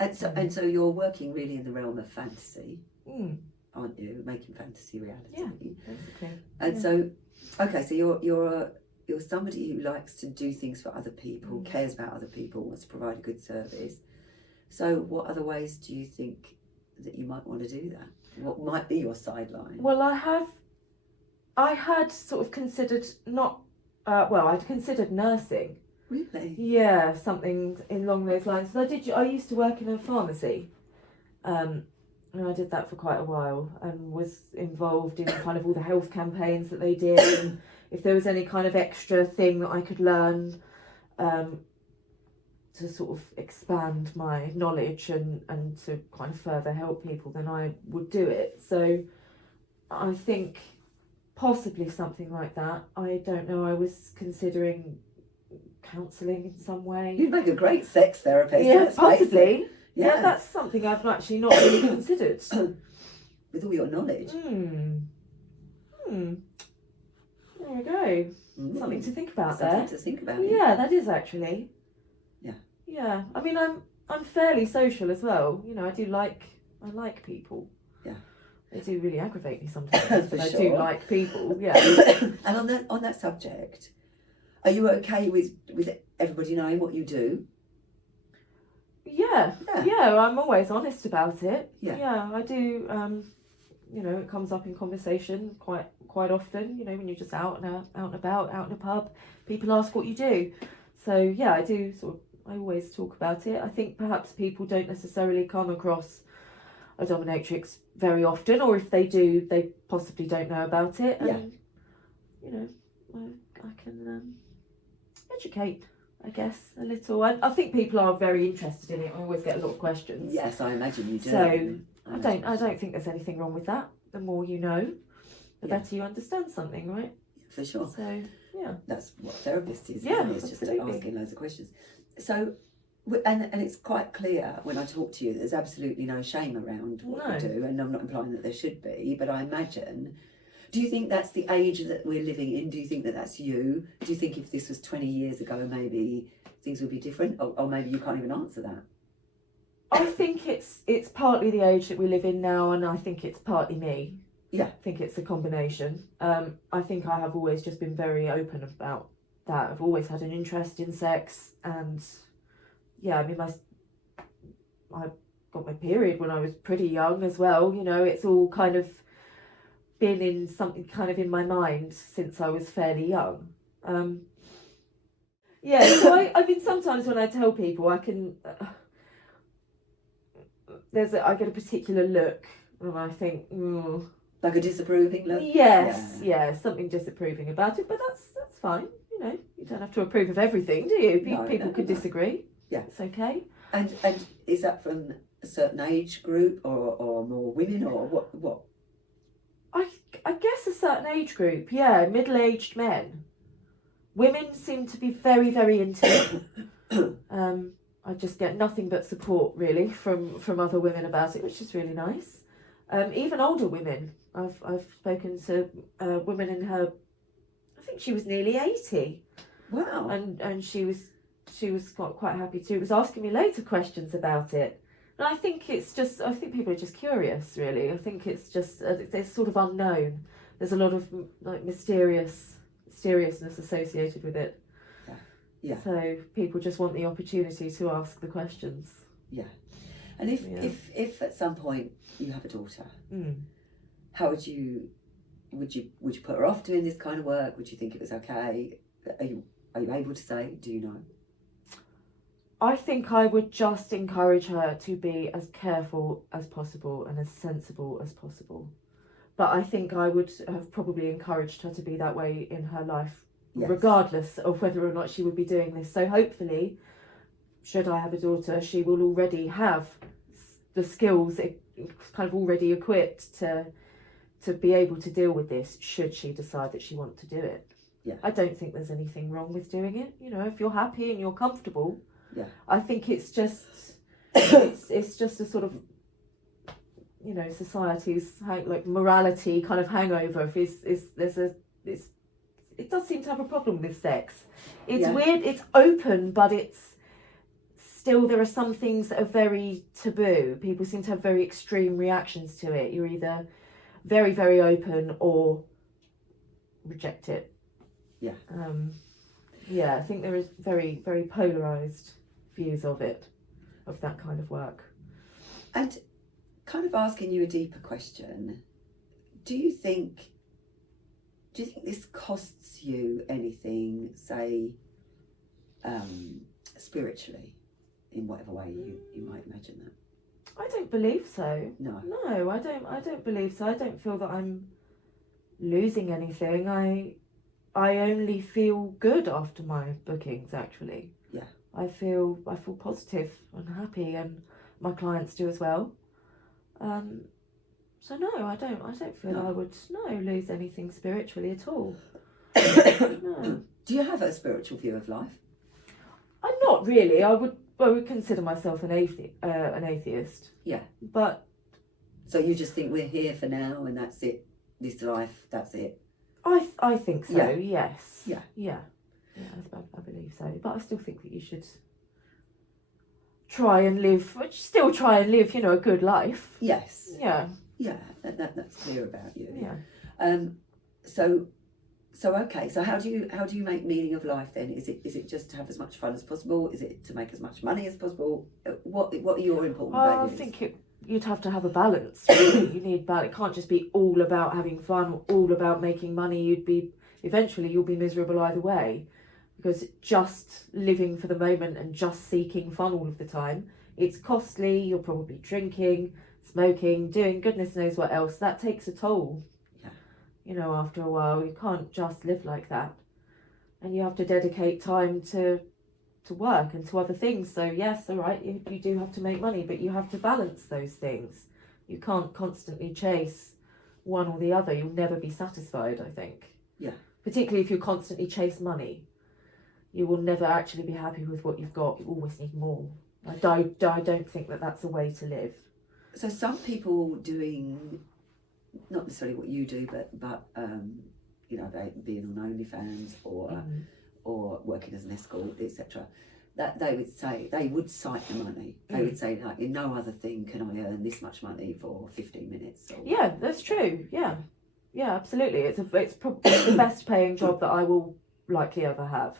And so you're working really in the realm of fantasy, aren't you? Making fantasy reality. Yeah, basically. And so, okay, so you're somebody who likes to do things for other people, cares about other people, wants to provide a good service. So what other ways do you think that you might want to do that? What might be your sideline? Well, I had sort of considered I'd considered nursing. Really? Yeah, something along those lines. So I used to work in a pharmacy, and I did that for quite a while, and was involved in kind of all the health campaigns that they did, and if there was any kind of extra thing that I could learn to sort of expand my knowledge and to kind of further help people, then I would do it. So I think possibly something like that. I don't know, I was considering counselling in some way. You'd make a great sex therapist. Yeah, possibly. Yeah, that's something I've actually not really considered. With all your knowledge. There we go. Something to think about there. Something to think about. Yeah, that is actually. Yeah. Yeah. I mean, I'm fairly social as well. You know, I like people. Yeah. They do really aggravate me sometimes, but I sure. do like people. Yeah. And on that subject, are you okay with everybody knowing what you do? Yeah, I'm always honest about it. Yeah, I do. You know, it comes up in conversation quite often. You know, when you're just out and about, out in a pub, people ask what you do. So yeah, I do I always talk about it. I think perhaps people don't necessarily come across a dominatrix very often, or if they do, they possibly don't know about it. And you know, I can educate, I guess, a little. I think people are very interested in it. I always get a lot of questions. Yes, I imagine you do. So I don't think there's anything wrong with that. The more you know, the better you understand something, right? For sure. So yeah, that's what a therapist is. Yeah, isn't it? It's just absolutely. asking loads of questions. So, and it's quite clear when I talk to you, there's absolutely no shame around what you do, and I'm not implying that there should be, but I imagine. Do you think that's the age that we're living in? Do you think that that's you? Do you think if this was 20 years ago, maybe things would be different? Or maybe you can't even answer that? I think it's partly the age that we live in now, and I think it's partly me. Yeah. I think it's a combination. I think I have always just been very open about that. I've always had an interest in sex, and yeah, I mean, I got my period when I was pretty young as well. You know, it's all kind of been in something kind of in my mind since I was fairly young. Yeah, so I mean, sometimes when I tell people, I can I get a particular look, and I think, like a disapproving look. Yes, yeah, something disapproving about it, but that's fine. You know, you don't have to approve of everything, do you? People can disagree. Yeah, it's okay. And is that from a certain age group, or more women, or what? I guess a certain age group, yeah, middle-aged men. Women seem to be very, very into it. I just get nothing but support, really, from other women about it, which is really nice. Even older women. I've spoken to a woman in her, I think she was nearly 80. Wow. And she was quite happy too. Was asking me loads of questions about it. And I think people are just curious, really. I think it's just, it's sort of unknown. There's a lot of like mysteriousness associated with it. Yeah. So people just want the opportunity to ask the questions. Yeah. And if at some point you have a daughter, how would you put her off doing this kind of work? Would you think it was okay? Are you able to say? Do you know? I think I would just encourage her to be as careful as possible and as sensible as possible. But I think I would have probably encouraged her to be that way in her life, regardless of whether or not she would be doing this. So hopefully, should I have a daughter, she will already have the skills, kind of already equipped to be able to deal with this, should she decide that she wants to do it. Yeah. I don't think there's anything wrong with doing it. You know, if you're happy and you're comfortable, I think it's just it's just a sort of, you know, society's like morality kind of hangover. It does seem to have a problem with sex. It's weird. It's open, but it's still, there are some things that are very taboo. People seem to have very extreme reactions to it. You're either very, very open or reject it. Yeah. I think there is very, very polarised views of it, of that kind of work. And kind of asking you a deeper question, do you think this costs you anything, say, spiritually, in whatever way you might imagine that? I don't believe so. No, I don't believe so. I don't feel that I'm losing anything. I only feel good after my bookings, actually. Yeah. I feel positive and happy, and my clients do as well. So no, I don't feel I would lose anything spiritually at all. No. Do you have a spiritual view of life? I'm not really. I would consider myself an atheist. Yeah. But so you just think we're here for now and that's it. This life, that's it. I think so. Yeah. Yes. Yeah. Yeah. Yeah, I believe so. But I still think that you should try and live, you know, a good life. Yes. Yeah. Yeah, that's clear about you. Yeah. So okay. So how do you make meaning of life then? Is it just to have as much fun as possible? Is it to make as much money as possible? What are your important values? I think you'd have to have a balance. Really. You need balance. It can't just be all about having fun or all about making money. Eventually you'll be miserable either way, because just living for the moment and just seeking fun all of the time, it's costly. You're probably drinking, smoking, doing goodness knows what else. That takes a toll. Yeah. You know, after a while, you can't just live like that. and you have to dedicate time to work and to other things. So yes, all right, you do have to make money, but you have to balance those things. You can't constantly chase one or the other. You'll never be satisfied, I think. Yeah. Particularly if you constantly chase money, you will never actually be happy with what you've got. You always need more. I don't think that that's a way to live. So some people doing, not necessarily what you do, but you know, they being on OnlyFans or working as an escort, etc. That they would cite the money. They would say, like, in no other thing can I earn this much money for 15 minutes. Or Yeah, that's true. Yeah, absolutely. It's probably the best paying job that I will likely ever have.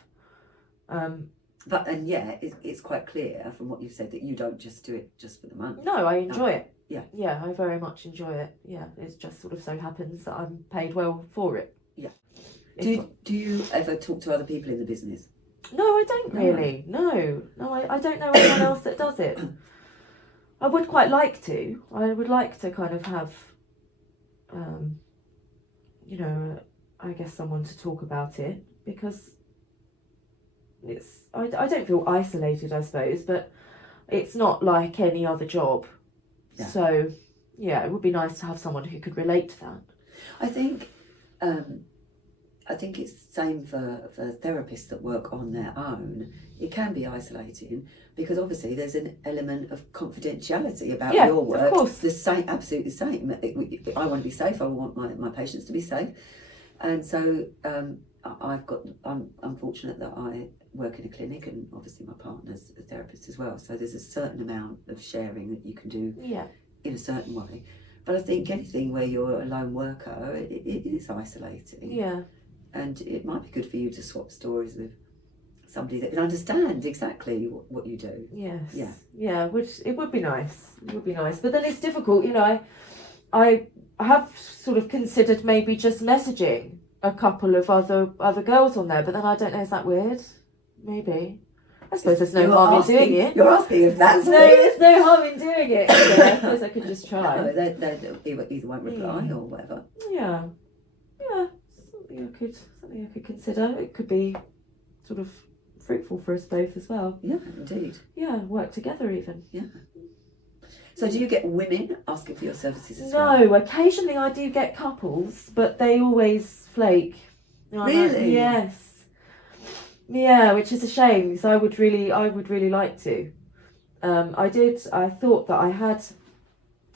It's quite clear from what you've said that you don't just do it just for the money. No, I enjoy it. Yeah, I very much enjoy it. Yeah, it just sort of so happens that I'm paid well for it. Yeah. Do you ever talk to other people in the business? No, I don't really. No, I don't know anyone else that does it. I would quite like to. I would like to kind of have, you know, I guess someone to talk about it, because I don't feel isolated, I suppose, but it's not like any other job. Yeah. So, yeah, it would be nice to have someone who could relate to that. I think it's the same for therapists that work on their own. It can be isolating because obviously there's an element of confidentiality about your work. Of course. The same, absolutely the same. I want to be safe. I want my patients to be safe, and so I'm fortunate that I work in a clinic, and obviously my partner's a therapist as well. So there's a certain amount of sharing that you can do in a certain way. But I think anything where you're a lone worker, it is isolating. Yeah. And it might be good for you to swap stories with somebody that can understand exactly what you do. Yes. Yeah. Yeah, it would be nice. It would be nice. But then it's difficult, you know. I have sort of considered maybe just messaging a couple of other girls on there, but then I don't know, is that weird? Maybe. I suppose there's no harm in doing it. You're asking if that's weird. There's no harm in doing it. So I suppose I could just try. No, they either won't reply or whatever. Yeah. Something I could consider. It could be sort of fruitful for us both as well. Yeah, indeed. Yeah, work together even. Yeah. So do you get women asking for your services as well? No, occasionally I do get couples, but they always flake. Really? Yes. Yeah, which is a shame, because I would really like to. I thought that I had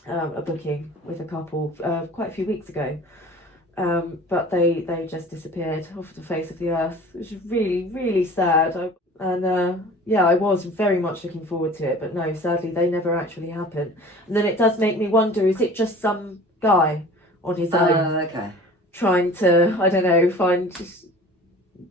a booking with a couple quite a few weeks ago. But they just disappeared off the face of the earth, which is really, really sad. I was very much looking forward to it, but no, sadly they never actually happened. And then it does make me wonder, is it just some guy on his own trying to, I don't know, find just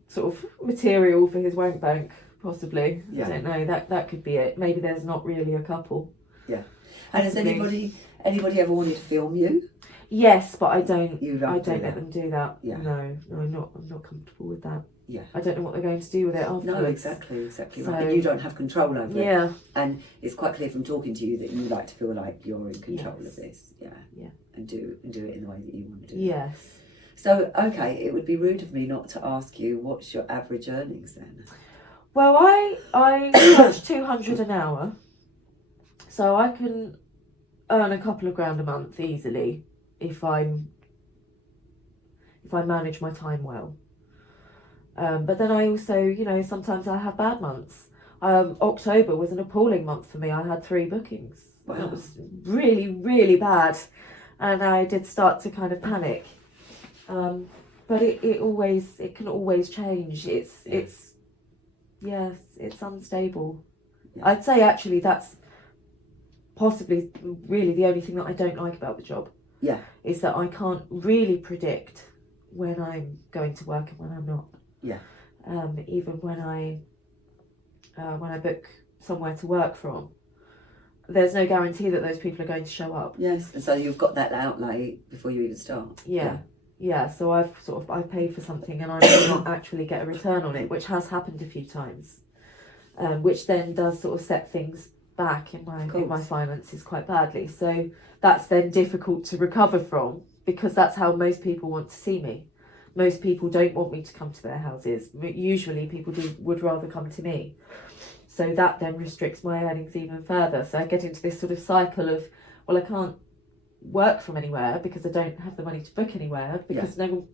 sort of material for his wank bank, possibly? I don't know, that could be it. Maybe there's not really a couple. Yeah. And has anybody ever wanted to film you? Yes, but I don't let them do that. Yeah. No, I'm not comfortable with that. Yeah. I don't know what they're going to do with it afterwards. No, exactly So, right. And you don't have control over it. Yeah. And it's quite clear from talking to you that you like to feel like you're in control of this. Yeah. Yeah. And do it in the way that you want to do it. Yes. So, okay, it would be rude of me not to ask you, what's your average earnings then? Well, I charge 200 an hour, so I can earn a couple of grand a month easily if I manage my time well. But then I also, you know, sometimes I have bad months. October was an appalling month for me. I had 3 bookings. Wow. It was really, really bad, and I did start to kind of panic. But it can always change. It's unstable. Yeah. I'd say actually that's possibly really the only thing that I don't like about the job. Yeah. Is that I can't really predict when I'm going to work and when I'm not. Yeah. Even when I book somewhere to work from, there's no guarantee that those people are going to show up. Yes, and so you've got that outlay before you even start. Yeah, so I've paid for something and I may not actually get a return on it, which has happened a few times, which then does sort of set things back in my finances quite badly. So that's then difficult to recover from, because that's how most people want to see me. most people don't want me to come to their houses. Usually people would rather come to me. So that then restricts my earnings even further. So I get into this sort of cycle of, well, I can't work from anywhere because I don't have the money to book anywhere because no one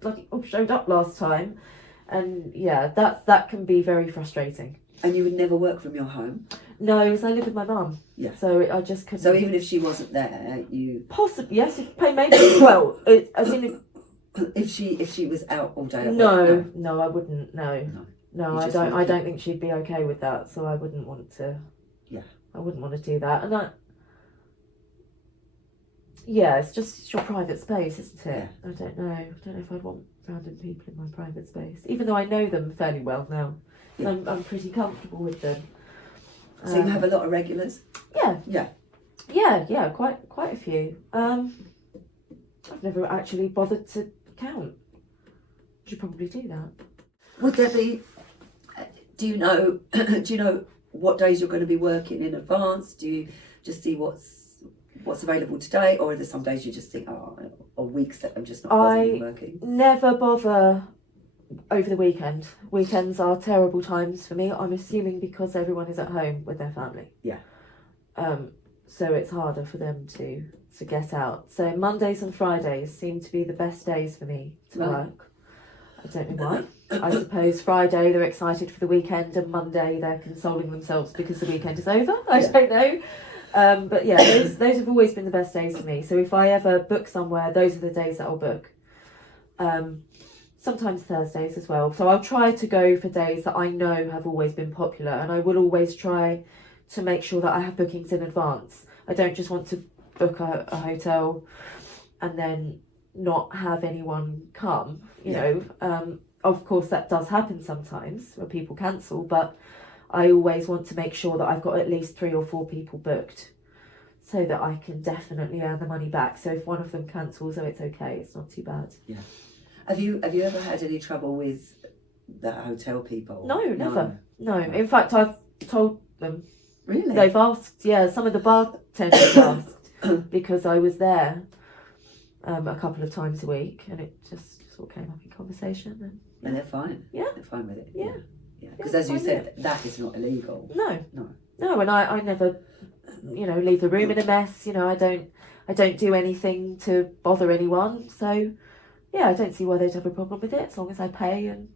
bloody showed up last time. And yeah, that can be very frustrating. And you would never work from your home? No, because I live with my mum. Yeah. So I just couldn't. So even if she wasn't there, you... Possibly, yes, if maybe, well, as in... If she was out all day at No, work, no, I wouldn't, no. No, You I just don't. I wouldn't. don't think she'd be okay with that. So I wouldn't want to. Yeah. I wouldn't want to do that, and yeah, it's your private space, isn't it? Yeah. I don't know if I'd want random people in my private space, even though I know them fairly well now. Yeah. I'm pretty comfortable with them. So you have a lot of regulars? Yeah, quite a few. I've never actually bothered to count. Should probably do that. Would there be... Do you know what days you're going to be working in advance? Do you just see what's available today, or are there some days you just think, or weeks that I'm just not bothering working? Never bother over the weekend. Weekends are terrible times for me. I'm assuming because everyone is at home with their family. Yeah. So it's harder for them to get out. So Mondays and Fridays seem to be the best days for me to work. I don't know why. I suppose Friday they're excited for the weekend, and Monday they're consoling themselves because the weekend is over. I don't know. But yeah, those have always been the best days for me. So if I ever book somewhere, those are the days that I'll book. Sometimes Thursdays as well. So I'll try to go for days that I know have always been popular, and I will always try to make sure that I have bookings in advance. I don't just want to book a hotel and then not have anyone come, you know. Of course that does happen sometimes where people cancel, but I always want to make sure that I've got at least 3 or 4 people booked so that I can definitely earn the money back. So if one of them cancels, it's okay, it's not too bad. Yeah. Have you ever had any trouble with the hotel people? No, never. No. In fact, I've told them. Really? They've asked, some of the bartenders asked because I was there a couple of times a week, and it just sort of came up in conversation. And they're fine. Yeah. They're fine with it. Yeah. Because as you said, that is not illegal. No, and I never, leave the room in a mess. I don't do anything to bother anyone. So, yeah, I don't see why they'd have a problem with it as long as I pay and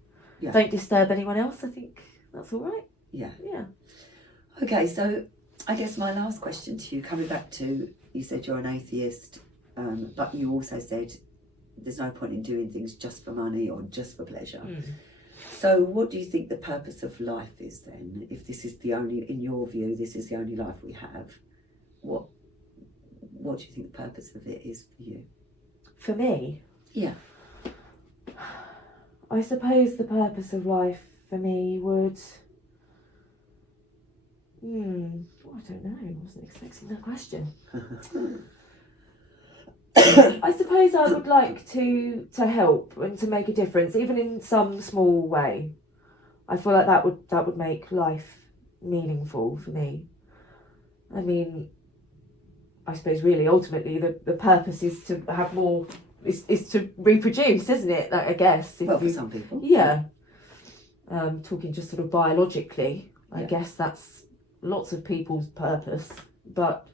don't disturb anyone else. I think that's all right. Yeah. Yeah. Okay, so I guess my last question to you, coming back to, you said you're an atheist, but you also said there's no point in doing things just for money or just for pleasure. So what do you think the purpose of life is then? If this is the only, in your view, this is the only life we have, what do you think the purpose of it is for you? For me? Yeah. I suppose the purpose of life for me would... I don't know. I wasn't expecting that question. I suppose I would like to help and to make a difference, even in some small way. I feel like that would make life meaningful for me. I mean, I suppose really ultimately the purpose is to have more, is to reproduce, isn't it? Like, I guess. For some people. Yeah. Talking just sort of biologically, I guess that's lots of people's purpose, but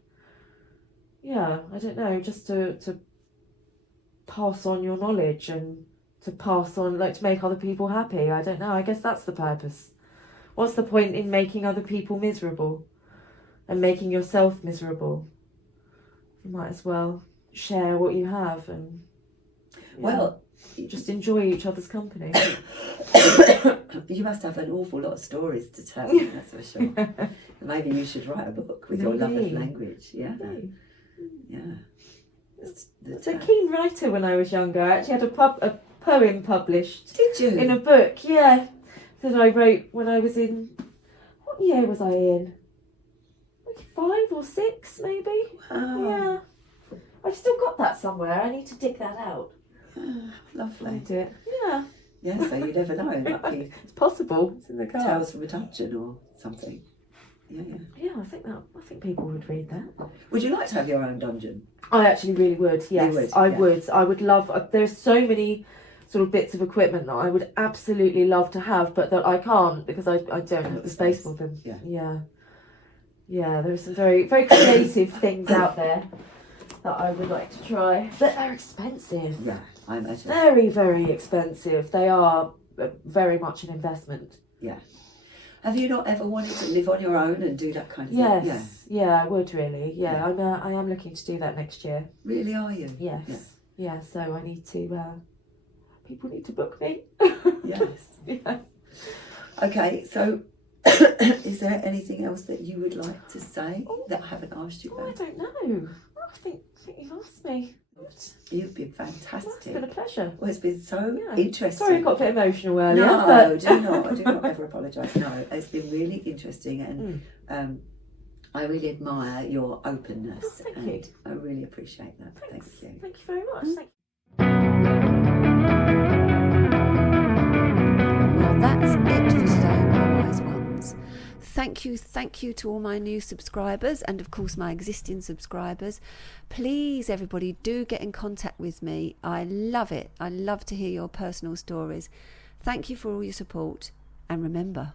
yeah, I don't know, just to pass on your knowledge and to pass on, like, to make other people happy. I don't know, I guess that's the purpose. What's the point in making other people miserable and making yourself miserable? You might as well share what you have and just enjoy each other's company. You must have an awful lot of stories to tell, that's for sure. Maybe you should write a book with your love of language. Yeah. I was a keen writer when I was younger. I actually had a poem published. Did you? In a book, that I wrote when I was in... What year was I in? Like 5 or 6, maybe? Wow. Yeah. I've still got that somewhere. I need to dig that out. Lovely. Find it. Yeah. Yeah, so you never know. It might be it's possible. It's in the car. Tales from a Dungeon or something. Yeah. I think people would read that. Would you like to have your own dungeon? I actually really would. Yes, you would, I would. I would love. There's so many sort of bits of equipment that I would absolutely love to have, but that I can't because I don't have the space for them. Yeah, there are some very, very creative things out there that I would like to try, but they're expensive. Yeah, I imagine. Very, very expensive. They are very much an investment. Yeah. Have you not ever wanted to live on your own and do that kind of Yes. thing? Yeah, I would really. Yeah, I am looking to do that next year. Really, are you? Yes. Yeah, so I need to, people need to book me. Yes. Yeah. Okay, so is there anything else that you would like to say that I haven't asked you I about? don't know. I think you've asked me. You've been fantastic. It's been a pleasure. Well, it's been so interesting. Sorry I got a bit emotional earlier. No, but... do not ever apologise. No, it's been really interesting, and I really admire your openness. Oh, thank you. I really appreciate that. Thanks. Thank you. Thank you very much. Thank you. Well, that's it for today, my wise ones. Thank you to all my new subscribers and of course my existing subscribers. Please, everybody, do get in contact with me. I love it. I love to hear your personal stories. Thank you for all your support, and remember,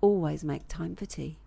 always make time for tea.